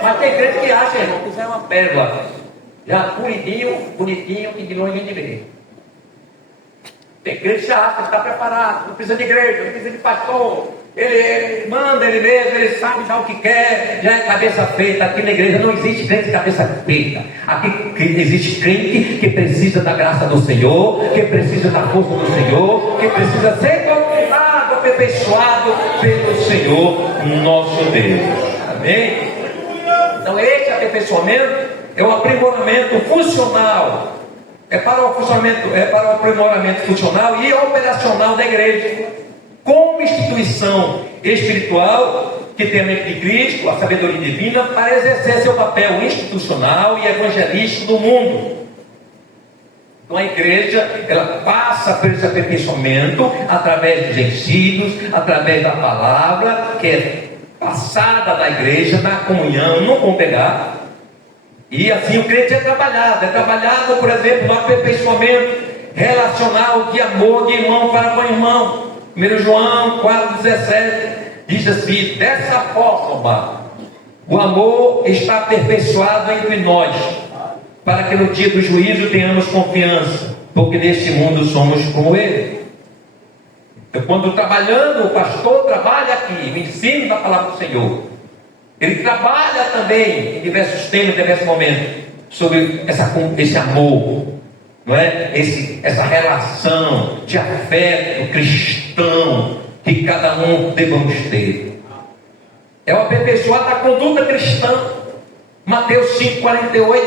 Mas tem crente que acha, irmão, que isso é uma pérola. Já bonitinho, que de longe ninguém vê. Tem crente que já acha que está preparado, não precisa de igreja, não precisa de pastor. Ele manda ele mesmo, ele sabe já o que quer, já é cabeça feita. Aqui na igreja não existe crente de cabeça feita. Aqui existe crente que precisa da graça do Senhor, que precisa da força do Senhor, que precisa ser doutrinado, aperfeiçoado pelo Senhor nosso Deus. Amém? Então esse aperfeiçoamento é o aprimoramento funcional. É para o aprimoramento funcional e operacional da igreja, como instituição espiritual que tem a mente de Cristo, a sabedoria divina, para exercer seu papel institucional e evangelístico no mundo. Então a igreja, ela passa por esse aperfeiçoamento através dos ensinos, através da palavra que é passada da igreja, na comunhão, no congregar. E assim o crente é trabalhado, por exemplo, no aperfeiçoamento relacional de amor de irmão para com irmão. 1 João 4,17 diz assim: dessa forma o amor está aperfeiçoado entre nós, para que no dia do juízo tenhamos confiança, porque neste mundo somos como ele. Então, quando trabalhando, o pastor trabalha aqui, me ensina a palavra do Senhor. Ele trabalha também em diversos temas, em diversos momentos, sobre esse amor, não é? Essa relação de afeto cristão que cada um devamos ter. É o aperfeiçoar da conduta cristã. Mateus 5,48.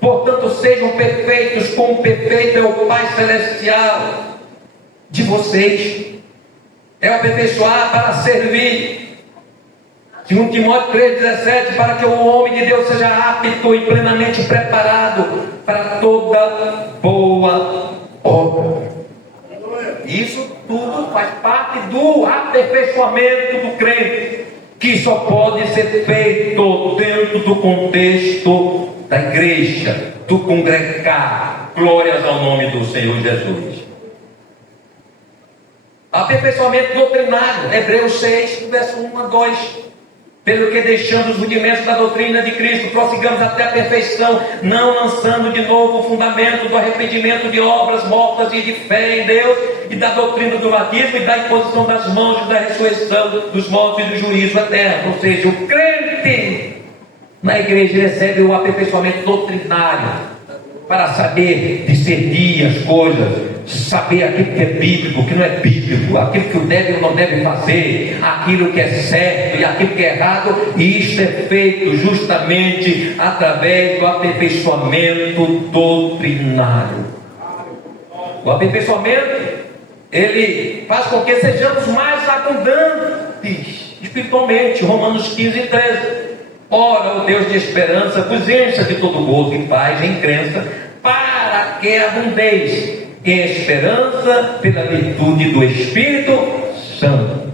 Portanto, sejam perfeitos, como perfeito é o Pai Celestial de vocês. É o aperfeiçoar para servir. 2 Timóteo 3,17, para que o homem de Deus seja apto e plenamente preparado para toda boa obra. Isso tudo faz parte do aperfeiçoamento do crente, que só pode ser feito dentro do contexto da igreja, do congregar. Glórias ao nome do Senhor Jesus. Aperfeiçoamento doutrinário, Hebreus 6, verso 1 a 2. Pelo que, deixando os rudimentos da doutrina de Cristo, prossigamos até a perfeição, não lançando de novo o fundamento do arrependimento de obras mortas e de fé em Deus, e da doutrina do batismo, e da imposição das mãos, e da ressurreição dos mortos e do juízo eterno. Ou seja, o crente na igreja recebe o aperfeiçoamento doutrinário, para saber discernir as coisas, saber aquilo que é bíblico, o que não é bíblico, aquilo que o deve ou não deve fazer, aquilo que é certo e aquilo que é errado. E isto é feito justamente através do aperfeiçoamento doutrinário. O aperfeiçoamento, ele faz com que sejamos mais abundantes espiritualmente. Romanos 15:13. Ora, o Deus de esperança vos encha de todo gozo e paz em crença, para que abundeis em esperança pela virtude do Espírito Santo.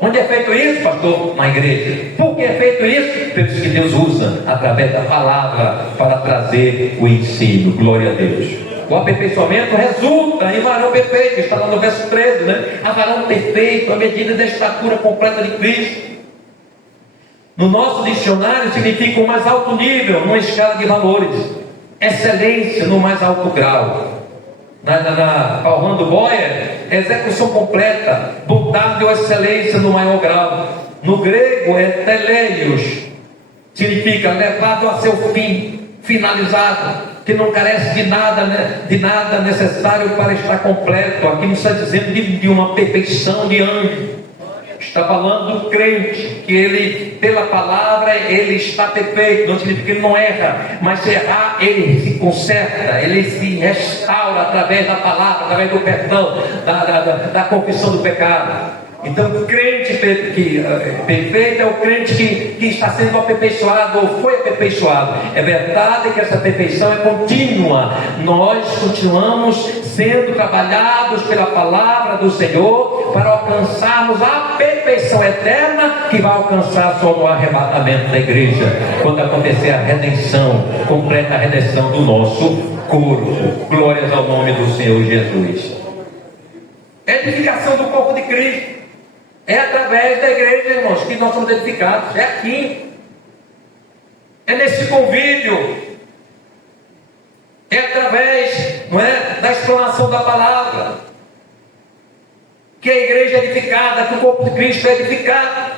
Onde é feito isso, pastor? Na igreja. Por que é feito isso? Pelos que Deus usa através da palavra para trazer o ensino. Glória a Deus. O aperfeiçoamento resulta em varão perfeito. Está lá no verso 13, né? A varão perfeito, a medida da estatura completa de Cristo. No nosso dicionário significa o mais alto nível, numa escala de valores. Excelência no mais alto grau. Na Orlando Boyer, execução completa, bondade ou excelência no maior grau. No grego é teleios, significa levado a seu fim, finalizado, que não carece de nada necessário para estar completo. Aqui não está dizendo de uma perfeição de anjo. Está falando do crente, que ele, pela palavra, ele está perfeito. Não significa que ele não erra, mas se errar, ele se conserta, ele se restaura através da palavra, através do perdão, da confissão do pecado. Então o crente perfeito é o crente que está sendo aperfeiçoado ou foi aperfeiçoado. É verdade que essa perfeição é contínua. Nós continuamos sendo trabalhados pela palavra do Senhor para alcançarmos a perfeição eterna, que vai alcançar só no arrebatamento da igreja, quando acontecer a redenção, completa redenção do nosso corpo. Glórias ao nome do Senhor Jesus. Edificação do corpo de Cristo. É através da igreja, irmãos, que nós somos edificados. É aqui. É nesse convívio. É através, não é, da explanação da palavra que a igreja é edificada, que o corpo de Cristo é edificado.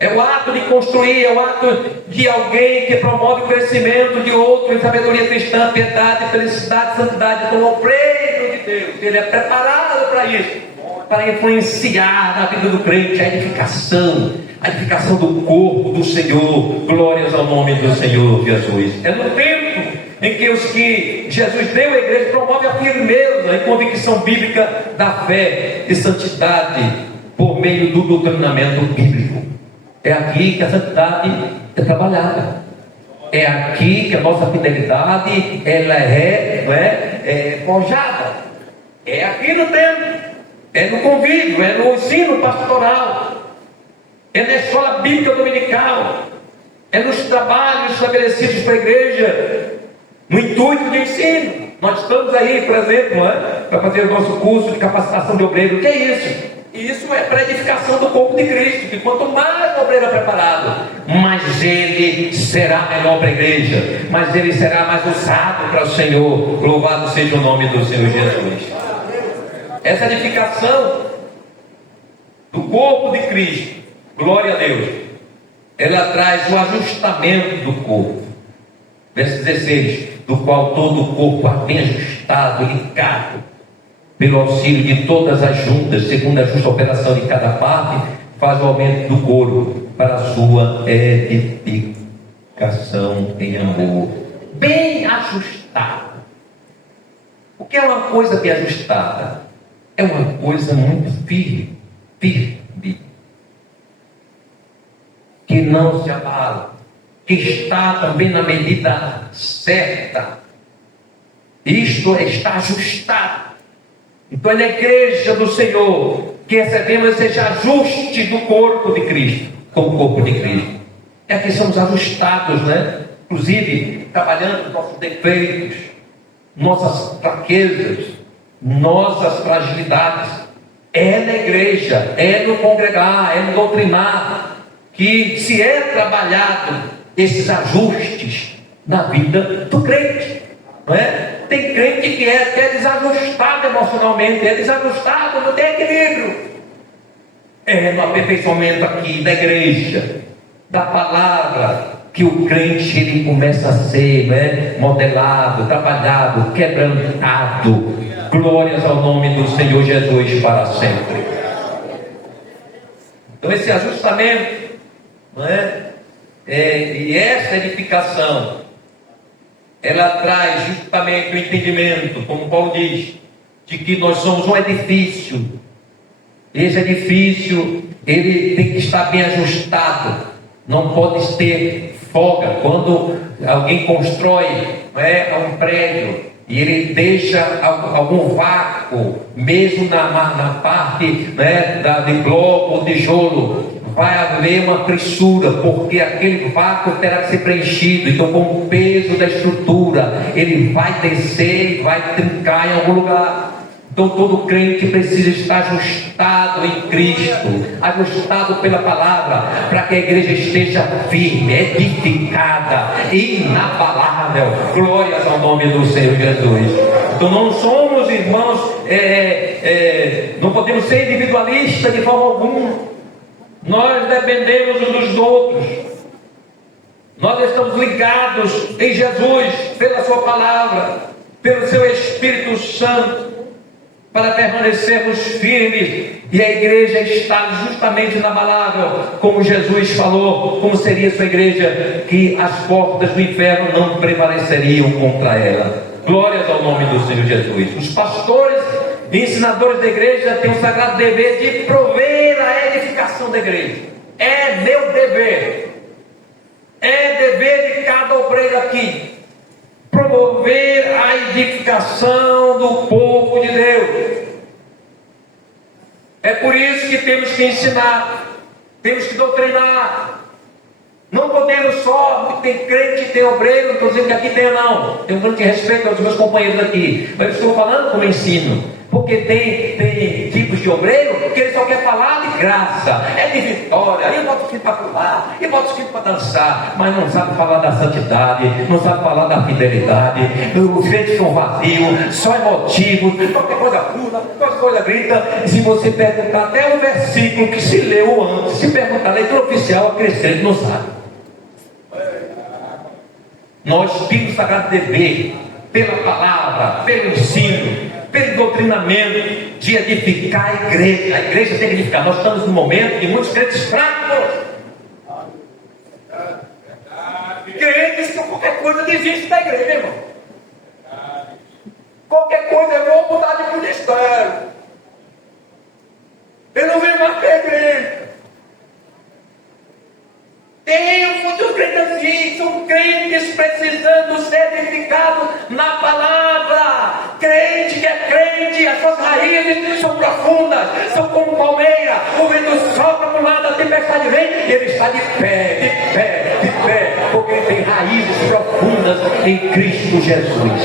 É o ato de construir, é o ato de alguém que promove o crescimento de outro em sabedoria cristã, piedade, felicidade, santidade, como o reino de Deus. Ele é preparado para isso, para influenciar na vida do crente a edificação do corpo do Senhor. Glórias ao nome do Senhor Jesus. É no tempo em que os que Jesus deu à igreja promove a firmeza e convicção bíblica da fé e santidade por meio do doutrinamento bíblico. É aqui que a santidade é trabalhada. É aqui que a nossa fidelidade ela é forjada. É aqui no templo. É no convívio, é no ensino pastoral. É na escola bíblica dominical. É nos trabalhos estabelecidos para a igreja, no intuito de ensino. Nós estamos aí, por exemplo, para fazer o nosso curso de capacitação de obreiro. O que é isso? Isso é para a edificação do corpo de Cristo, que quanto mais o obreiro é preparado, mais ele será melhor para a igreja, mais ele será mais usado para o Senhor. Louvado seja o nome do Senhor Jesus. Essa edificação do corpo de Cristo, glória a Deus, ela traz o ajustamento do corpo. Verso 16: do qual todo o corpo bem ajustado, ligado, pelo auxílio de todas as juntas, segundo a justa operação de cada parte, faz o aumento do corpo para a sua edificação em amor. Bem ajustado. O que é uma coisa bem ajustada? É uma coisa muito firme, que não se abala, que está também na medida certa. Isto está ajustado. Então é na igreja do Senhor que recebemos esse ajuste do corpo de Cristo, como corpo de Cristo. É que somos ajustados, né? Inclusive trabalhando nossos defeitos, nossas fraquezas, nossas fragilidades. É na igreja, é no congregar, é no doutrinar, que se é trabalhado esses ajustes na vida do crente, não é? Tem crente que é até desajustado emocionalmente, é desajustado, não tem equilíbrio. É no aperfeiçoamento aqui da igreja, da palavra, que o crente ele começa a ser, né, modelado, trabalhado, quebrantado. Glórias ao nome do Senhor Jesus para sempre. Então esse ajustamento, não é? E essa edificação, ela traz justamente o entendimento, como Paulo diz, de que nós somos um edifício. Esse edifício, ele tem que estar bem ajustado. Não pode ter folga. Quando alguém constrói, um prédio e ele deixa algum vácuo, mesmo na parte, de bloco ou tijolo, vai haver uma fissura, porque aquele vácuo terá que ser preenchido. Então, com o peso da estrutura, ele vai descer e vai trincar em algum lugar. Então, todo crente precisa estar ajustado em Cristo, ajustado pela palavra, para que a igreja esteja firme, edificada, inabalável. Glórias ao nome do Senhor Jesus. Então, não somos, irmãos, não podemos ser individualistas de forma alguma. Nós dependemos uns dos outros. Nós estamos ligados em Jesus, pela sua palavra, pelo seu Espírito Santo, para permanecermos firmes. E a igreja está justamente inabalável, como Jesus falou, como seria sua igreja, que as portas do inferno não prevaleceriam contra ela. Glórias ao nome do Senhor Jesus. Os pastores e ensinadores da igreja têm o sagrado dever de prover a edificação da igreja. É meu dever. É dever de cada obreiro aqui promover a edificação do povo de Deus. É por isso que temos que ensinar, temos que doutrinar. Não podemos só, tem crente, tem obreiro, não estou dizendo que aqui tem não. Tenho um grande respeito aos meus companheiros aqui, mas estou falando como ensino. Porque tem tipos de obreiro que ele só quer falar de graça, é de vitória, e bota o filho para pular, e bota o filho para dançar, mas não sabe falar da santidade, não sabe falar da fidelidade. Os crentes são vazios, só emotivos, qualquer coisa pula, qualquer coisa grita. E se você perguntar até o versículo que se leu antes, se perguntar a leitura oficial, a crente não sabe. Nós temos sagrado dever, pela palavra, pelo ensino, pelo doutrinamento, de edificar a igreja. A igreja tem que edificar. Nós estamos num momento de muitos crentes fracos. Crentes que qualquer coisa desiste da igreja, irmão. Qualquer coisa eu vou mudar de ministério. Eu não venho mais para a igreja. Tem muitos crentes assim, são crentes precisando ser edificados na palavra. Crente que é crente, as suas raízes são profundas, são como palmeira. O vento sopra para um lado, a tempestade vem, e ele está de pé, porque ele tem raízes profundas em Cristo Jesus.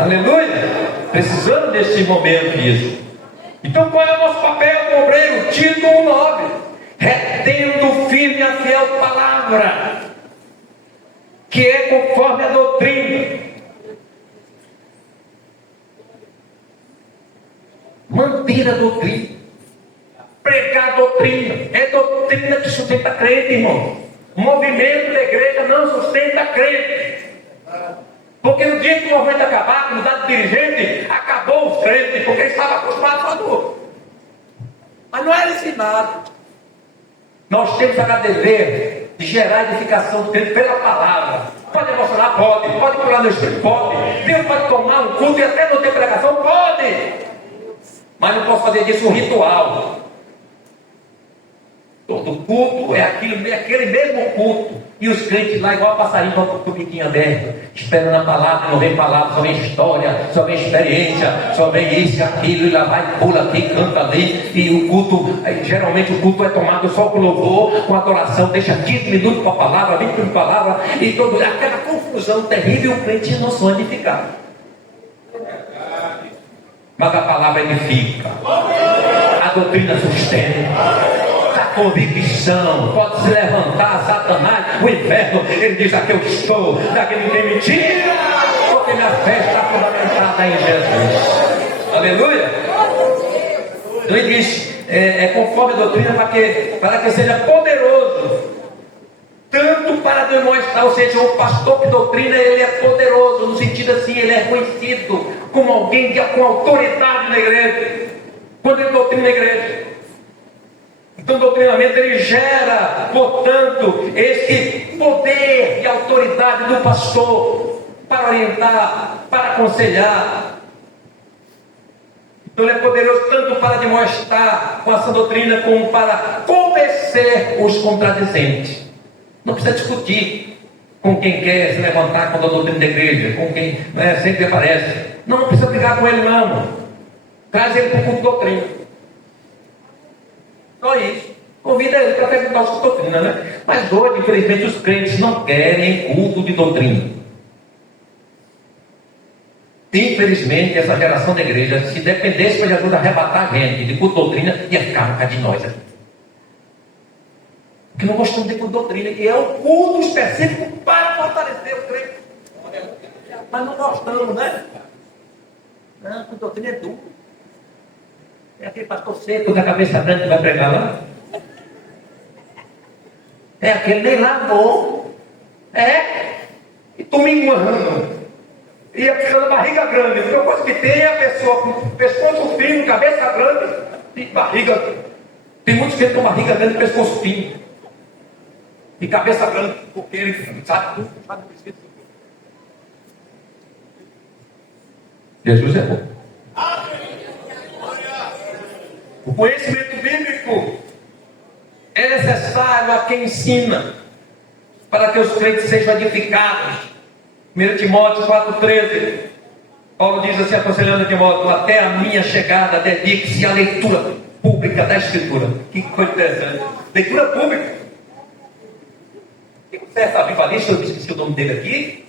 Aleluia! Precisamos desse momento, isso. Então, qual é o nosso papel como obreiro? Tito 1:9. Retendo firme a fiel palavra, que é conforme a doutrina. Manter a doutrina, pregar a doutrina, é doutrina que sustenta crente, irmão. O movimento da igreja não sustenta crente, porque no dia que o movimento acabar, mudar de dirigente, acabou os crentes, porque eles estavam acostumados com a dor, mas não era ensinado. Nós temos a dever de gerar edificação pela palavra. Pode emocionar? Pode. Pode pular no espírito? Pode. Deus pode tomar um culto e até não ter pregação? Pode. Mas não posso fazer disso um ritual. Todo culto é aquele mesmo culto. E os crentes lá, igual passarinho, vão com o biquinho aberto, esperando a palavra, não vem palavra, só vem história, só vem experiência, só vem isso e aquilo, e lá vai, pula aqui, canta ali. E o culto, geralmente o culto é tomado só com louvor, com adoração, deixa 15 minutos para a palavra, 20 minutos para a palavra, e aquela confusão terrível, o crente não são edificados. Mas a palavra edifica, a doutrina sustenta. Convicção, pode se levantar Satanás, o inferno, ele diz: aqui eu estou, daqui não tem mentira, porque minha fé está fundamentada em Jesus. Aleluia. Então ele diz, conforme a doutrina, para que seja poderoso, tanto para demonstrar, ou seja, o pastor que doutrina, ele é poderoso, no sentido assim, ele é conhecido como alguém com autoridade na igreja, quando ele doutrina a igreja. Então o doutrinamento ele gera, portanto, esse poder e autoridade do pastor para orientar, para aconselhar. Então ele é poderoso tanto para demonstrar com essa doutrina, como para convencer os contradizentes. Não precisa discutir com quem quer se levantar contra a doutrina da igreja, com quem sempre aparece. Não precisa brigar com ele, não. Traz ele para o culto de doutrina. Só isso. Convida ele para perguntar os cultos de doutrina, né? Mas hoje, infelizmente, os crentes não querem culto de doutrina. Infelizmente, essa geração da igreja, se dependesse para Jesus arrebatar a gente de culto de doutrina, ia ficar no cá de nós aqui. Porque não gostamos de culto de doutrina, e é o culto específico para fortalecer o crente. Mas não gostamos, né? Não, culto de doutrina é duro. É aquele pastor seco da cabeça grande que vai pregar lá. É aquele nem lavou. E tu me enguando. E a pessoa da barriga grande. A única coisa que tem é a pessoa com pescoço fino, cabeça grande e barriga. Tem muitos que têm barriga grande e pescoço fino. E cabeça grande, porque ele sabe tudo, sabe o que Jesus é bom. O conhecimento bíblico é necessário a quem ensina, para que os crentes sejam edificados. 1 Timóteo 4,13, Paulo diz assim, aconselhando Timóteo: até a minha chegada dedique-se à leitura pública da Escritura. Que coisa interessante. Leitura pública. Tem um certo avivalista, eu esqueci o nome dele aqui,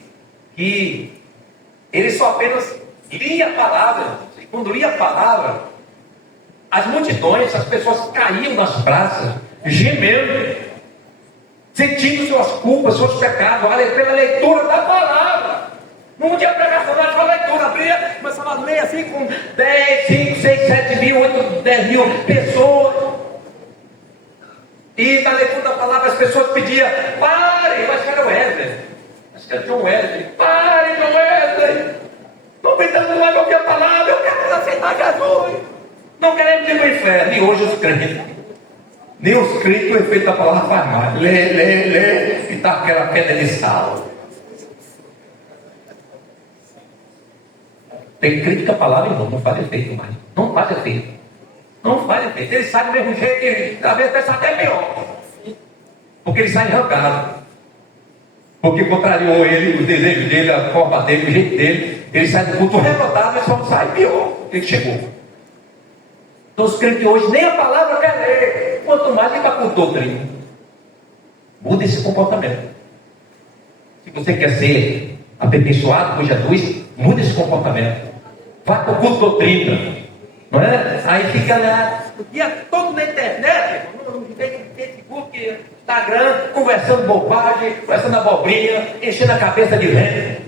que ele só apenas lia a palavra. E quando lia a palavra, as multidões, as pessoas caíam nas praças, gemendo, sentindo suas culpas, seus pecados, pela leitura da palavra. Num dia pregação, nós falamos leitura, abria, começava a ler assim com 10, 5, 6, 7 mil, 8, 10 mil pessoas. E na leitura da palavra as pessoas pediam, pare, mas que era o Wesley. Acho que era John Wesley. Pare, John Wesley. Não aguentamos mais ouvir a palavra, eu quero aceitar Jesus. Não queremos ir para o inferno. E hoje os crentes, nem os crentes, o efeito da palavra faz mais. Lê, e está aquela pedra de sal. Tem crente que a palavra, irmão, não faz efeito mais. Não faz efeito. Não faz efeito. Ele sai do mesmo jeito, e às vezes pensa até pior. Porque ele sai arrancado. Porque contrariou ele, os desejos dele, a forma dele, o jeito dele. Ele sai do culto revoltado, mas só sai pior. Ele chegou. Então os crentes hoje nem a palavra quer ler. Quanto mais ele vai para o doutrina. Muda esse comportamento. Se você quer ser aperfeiçoado por Jesus, muda esse comportamento. Vai para o culto doutrina. Não é? Aí fica lá o dia todo na internet, no Facebook, Instagram, conversando bobagem, conversando abobrinha, enchendo a cabeça de vento.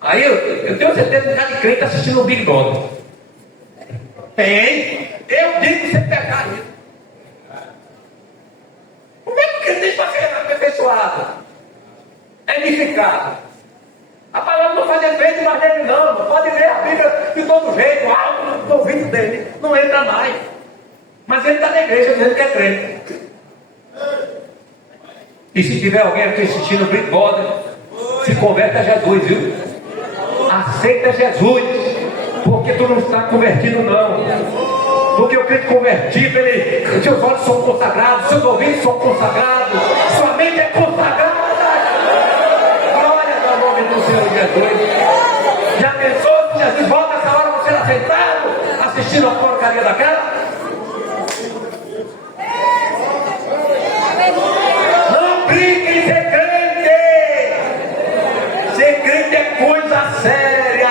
Aí eu tenho certeza que um cara de crente está assistindo o Big Brother. Tem. Eu digo sem pecar isso. Como é que o crente vai ser aperfeiçoado? É edificado. A palavra não faz efeito mais nele não. Não pode ler a Bíblia de todo jeito, alto no ouvido dele. Não entra mais. Mas ele está na igreja dizendo que é crente. E se tiver alguém aqui assistindo o Big Brother, se converte a Jesus, viu? Aceita Jesus. Porque tu não está convertido não. Porque o crente convertido, seus olhos são consagrados, seus ouvidos são consagrados, sua mente é consagrada. Do Senhor Jesus. Já pensou se Jesus volta essa hora você era sentado assistindo a porcaria daquela? Não brinque em ser crente. Ser crente é coisa séria.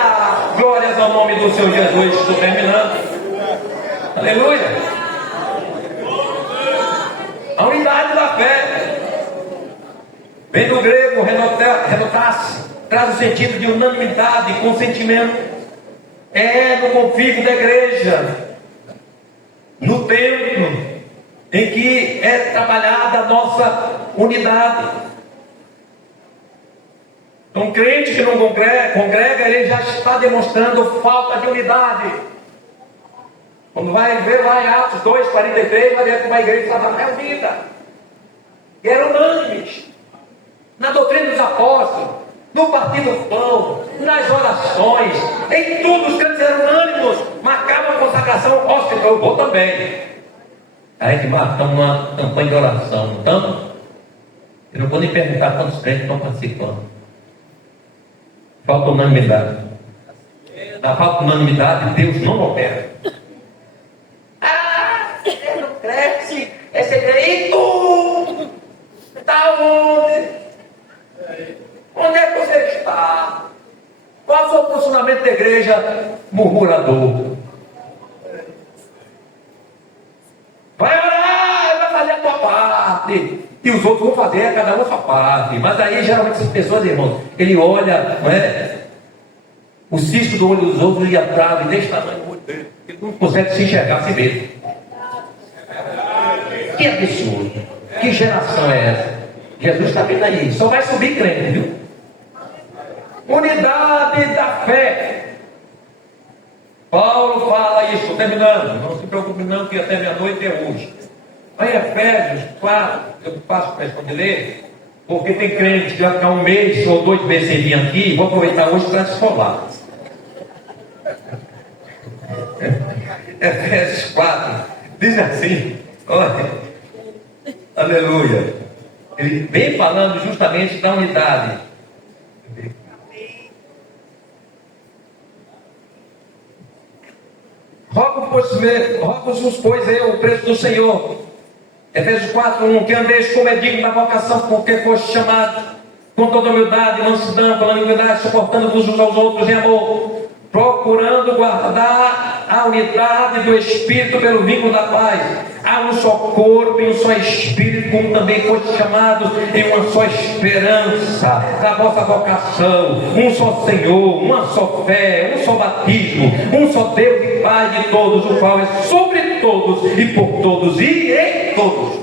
Glórias ao nome do Senhor Jesus. Estou terminando. Aleluia. A unidade da fé vem do grego renotas, traz o sentido de unanimidade, consentimento. É no convívio da igreja, no templo, em que é trabalhada a nossa unidade. Um crente que não congrega, ele já está demonstrando falta de unidade. Quando vai ver lá em Atos 2:43, vai ver que uma igreja estava reunida, e eram unânimes na doutrina dos apóstolos, no partir do pão, nas orações, em tudo os crentes eram unânimes, marcavam a consagração. Eu vou também. A gente marca uma campanha de oração, então eu não vou nem perguntar quantos crentes estão participando. Falta unanimidade. Na falta de unanimidade, Deus não opera. Você não cresce, é segredo. Está onde? Onde é que você está? Qual foi o posicionamento da igreja? Murmurador. Vai orar, vai fazer a tua parte. E os outros vão fazer, cada um a sua parte. Mas aí geralmente essas pessoas, irmãos, ele olha, não é? O cisto do olho dos outros e a trava e deixa tamanho do olho dele. Ele não consegue se enxergar a si mesmo. Que absurdo. Que geração é essa? Jesus está vindo aí. Só vai subir crente, viu? Unidade da fé. Paulo fala isso, estou terminando. Não se preocupe não, que até meia-noite é hoje. Aí Efésios 4, eu passo para responder ler, porque tem crente que vai ficar um mês ou 2 meses sem vir aqui, vou aproveitar hoje para escolar. Efésios 4, diz assim, olha, aleluia. Ele vem falando justamente da unidade. Rogo-vos, pois eu, o preço do Senhor. Efésios 4:1, que andeis como é digno da vocação com que foste chamado, com toda humildade, mansidão, longanimidade, suportando-vos uns aos outros em amor, procurando guardar a unidade do Espírito pelo vínculo da paz. Há um só corpo e um só Espírito, como também foste chamados em uma só esperança da vossa vocação, um só Senhor, uma só fé, um só batismo, um só Deus e Pai de todos, o qual é sobre todos e por todos e em todos.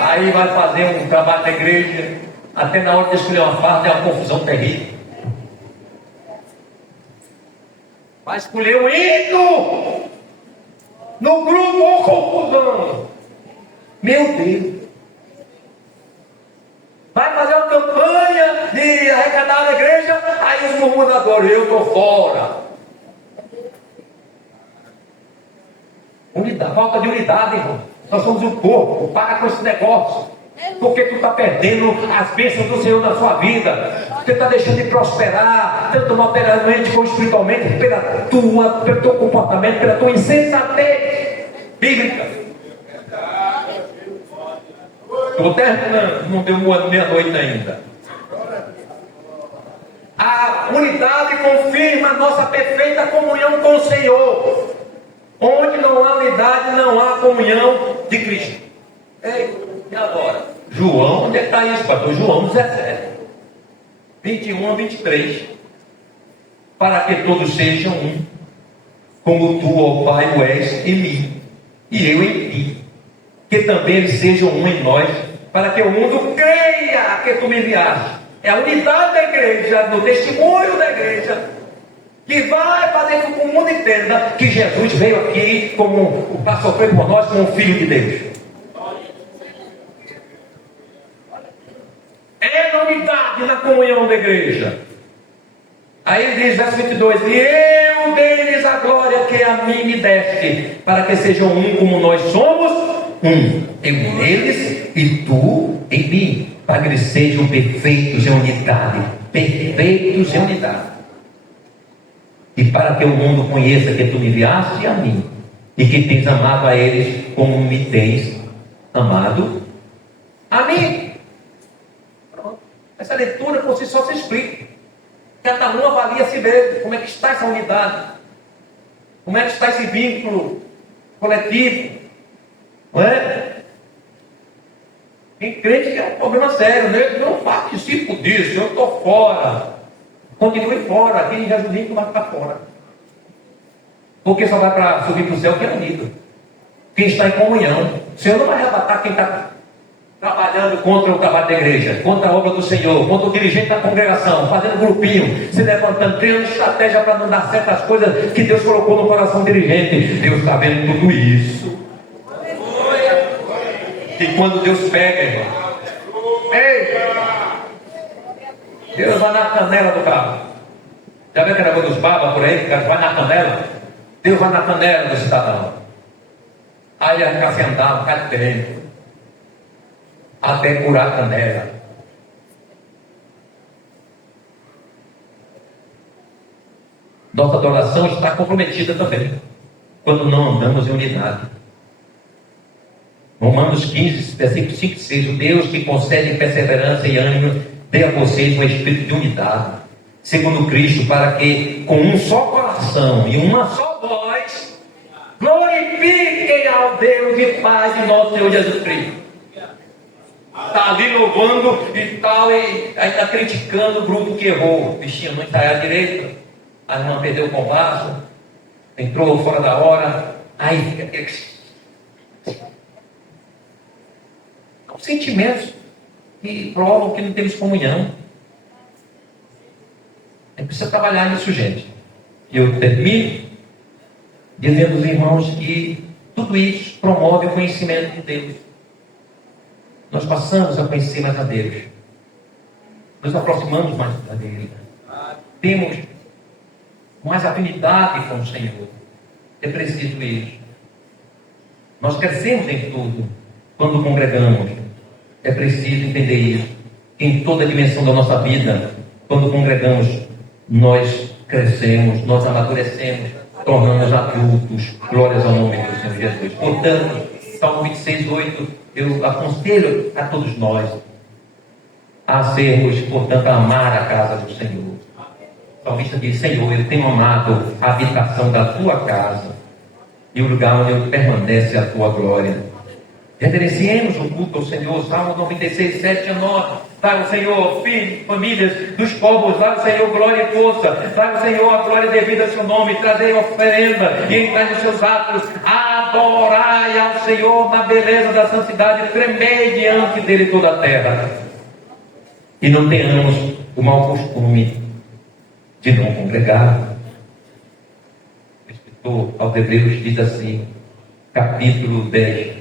Aí vai fazer um trabalho na igreja, até na hora de escolher uma farda é uma confusão terrível. Vai escolher o hino no grupo, confusão. Meu Deus. Vai fazer uma campanha de arrecadar na igreja, aí os murmuradores, eu estou fora. Unidade, falta de unidade, irmão. Nós somos um corpo, para com esse negócio. Porque tu está perdendo as bênçãos do Senhor na sua vida. Você está deixando de prosperar, tanto materialmente como espiritualmente, pelo teu comportamento, pela tua insensatez bíblica. Estou terminando, não deu meia-noite ainda. A unidade confirma a nossa perfeita comunhão com o Senhor. Onde não há unidade, não há comunhão de Cristo. Ei, e agora? João, onde é que está isso, pastor? João 17, 21 a 23. Para que todos sejam um, como tu, ó Pai, o és em mim, e eu em ti. Que também eles sejam um em nós, para que o mundo creia que tu me enviaste. É a unidade da igreja, no testemunho da igreja, que vai fazer com que o mundo entenda que Jesus veio aqui para sofrer por nós como um filho de Deus. É na unidade, na comunhão da igreja. Aí ele diz, verso 22, e eu dei-lhes a glória que a mim me deste, para que sejam um como nós somos um. Eu neles e tu em mim, para que eles sejam perfeitos em unidade. Perfeitos em unidade. E para que o mundo conheça que tu me enviaste a mim, e que tens amado a eles como me tens amado a mim. Pronto. Essa leitura por si só se explica. Cada um avalia a si mesmo. Como é que está essa unidade? Como é que está esse vínculo coletivo? Não é? Tem crente que é um problema sério, né? Eu não participo disso, eu estou fora. Continue fora, aqui em Jesus não vai ficar fora. Porque só vai para subir para o céu quem é unido. Quem está em comunhão. O Senhor não vai arrebatar quem está trabalhando contra o trabalho da igreja, contra a obra do Senhor, contra o dirigente da congregação, fazendo grupinho, se levantando, criando estratégia para não dar certas coisas que Deus colocou no coração do dirigente. Deus está vendo tudo isso. E quando Deus pega, irmão, ei, Deus vai na canela do carro. Já viu aquele negócio dos babas por aí? Que vai na canela. Deus vai na canela do cidadão. Aí ele fica sentado, fica de tempo, até curar a canela. Nossa adoração está comprometida também, quando não andamos em unidade. Romanos 15, versículo 5 e 6. O Deus que concede perseverança e ânimo dê a vocês um espírito de unidade, segundo Cristo, para que com um só coração e uma só voz glorifiquem ao Deus e Pai de nosso Senhor Jesus Cristo. Está ali louvando e tal, e aí está criticando o grupo que errou. O bichinho não ensaiar direito, a irmã perdeu o compasso, entrou fora da hora, aí fica aquele sentimentos que provam que não temos comunhão. A gente precisa trabalhar nisso, gente. E eu termino dizendo aos irmãos que tudo isso promove o conhecimento de Deus. Nós passamos a conhecer mais a Deus. Nos aproximamos mais da dele. Temos mais afinidade com o Senhor. É preciso isso. Nós crescemos em tudo quando congregamos. É preciso entender isso. Em toda a dimensão da nossa vida, quando congregamos, nós crescemos, nós amadurecemos, tornamos adultos. Glórias ao nome do Senhor Jesus. Portanto, Salmo 26:8, eu aconselho a todos nós a sermos, portanto, a amar a casa do Senhor. O salmista diz: Senhor, eu tenho amado a habitação da tua casa e o lugar onde permanece a tua glória. Reverenciemos o culto ao Senhor. Salmo 96, 7 a 9. Dá ao Senhor, filhos, famílias dos povos, dá ao Senhor glória e força, dá ao Senhor a glória devida ao seu nome, trazei oferenda e entrai nos seus atos, adorai ao Senhor na beleza da santidade, tremei diante dele toda a terra. E não tenhamos o mau costume de não congregar. O escritor aos Hebreus diz assim, capítulo 10,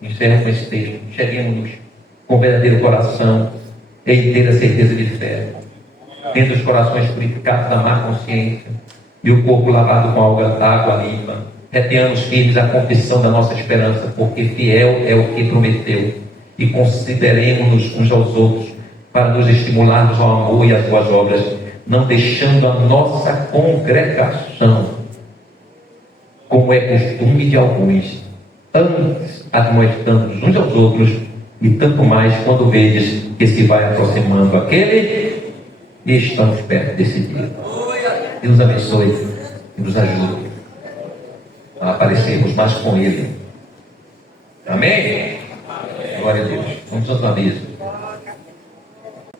encerra com esse texto: cheguemos-nos com verdadeiro coração e inteira certeza de fé, tendo os corações purificados da má consciência e o corpo lavado com água limpa, retenhamos firmes a confissão da nossa esperança, porque fiel é o que prometeu, e consideremos-nos uns aos outros para nos estimularmos ao amor e às boas obras, não deixando a nossa congregação, como é costume de alguns, antes admoestando uns aos outros, e tanto mais quando vedes que se vai aproximando aquele, e estamos perto desse dia. Deus abençoe e nos ajude a aparecermos mais com Ele. Amém? Glória a Deus. Vamos aos avisos.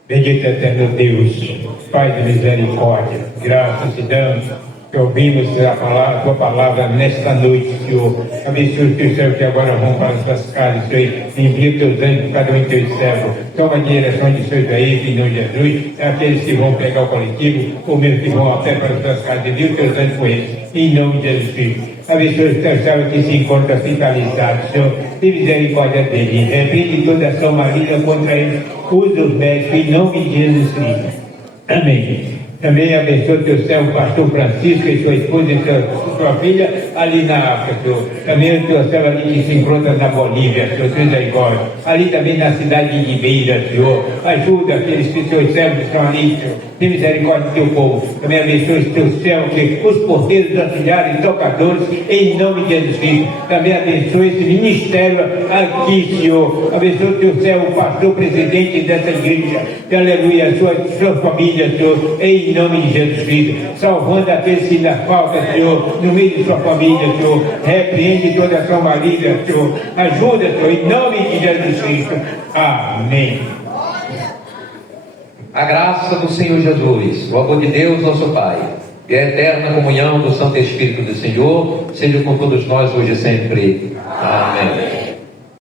Bendito eterno Deus, Pai de misericórdia, graças te damos que ouvimos a tua palavra nesta noite, Senhor. Abençoe os teus servos que agora vão para as suas casas, Senhor. Envia teus anjos, cada um em teu servo. Toma a direção de seus veículos, em nome de Jesus. Aqueles que vão pegar o coletivo, ou mesmo que vão a pé para as suas casas, envia teus anjos com eles, em nome de Jesus. Abençoe os teus servos que se encontram hospitalizados, Senhor. Tem misericórdia deles. Repreende toda ação maligna contra eles. Usa os médicos, em nome de Jesus Cristo. Amém. Também abençoe o teu servo, pastor Francisco, e sua esposa e sua filha, ali na África, Senhor. Também o teu servo ali que se encontra na Bolívia, Senhor, misericórdia. Ali também na cidade de Ribeira, Senhor. Ajuda aqueles que seus servos estão ali, Senhor. Tem misericórdia do teu povo. Também abençoe os teus servos, os porteiros, auxiliares, tocadores, em nome de Jesus Cristo. Também abençoe esse ministério aqui, Senhor. Abençoe o teu servo, o pastor, presidente dessa igreja. Aleluia, sua família, Senhor, em nome de Jesus Cristo. Salvando aqueles que ainda faltam, Senhor, no meio de sua família, Senhor. Repreende toda ação maligna, Senhor. Ajuda, Senhor, em nome de Jesus Cristo. Amém. A graça do Senhor Jesus, o amor de Deus, nosso Pai, e a eterna comunhão do Santo Espírito do Senhor, seja com todos nós hoje e sempre. Amém.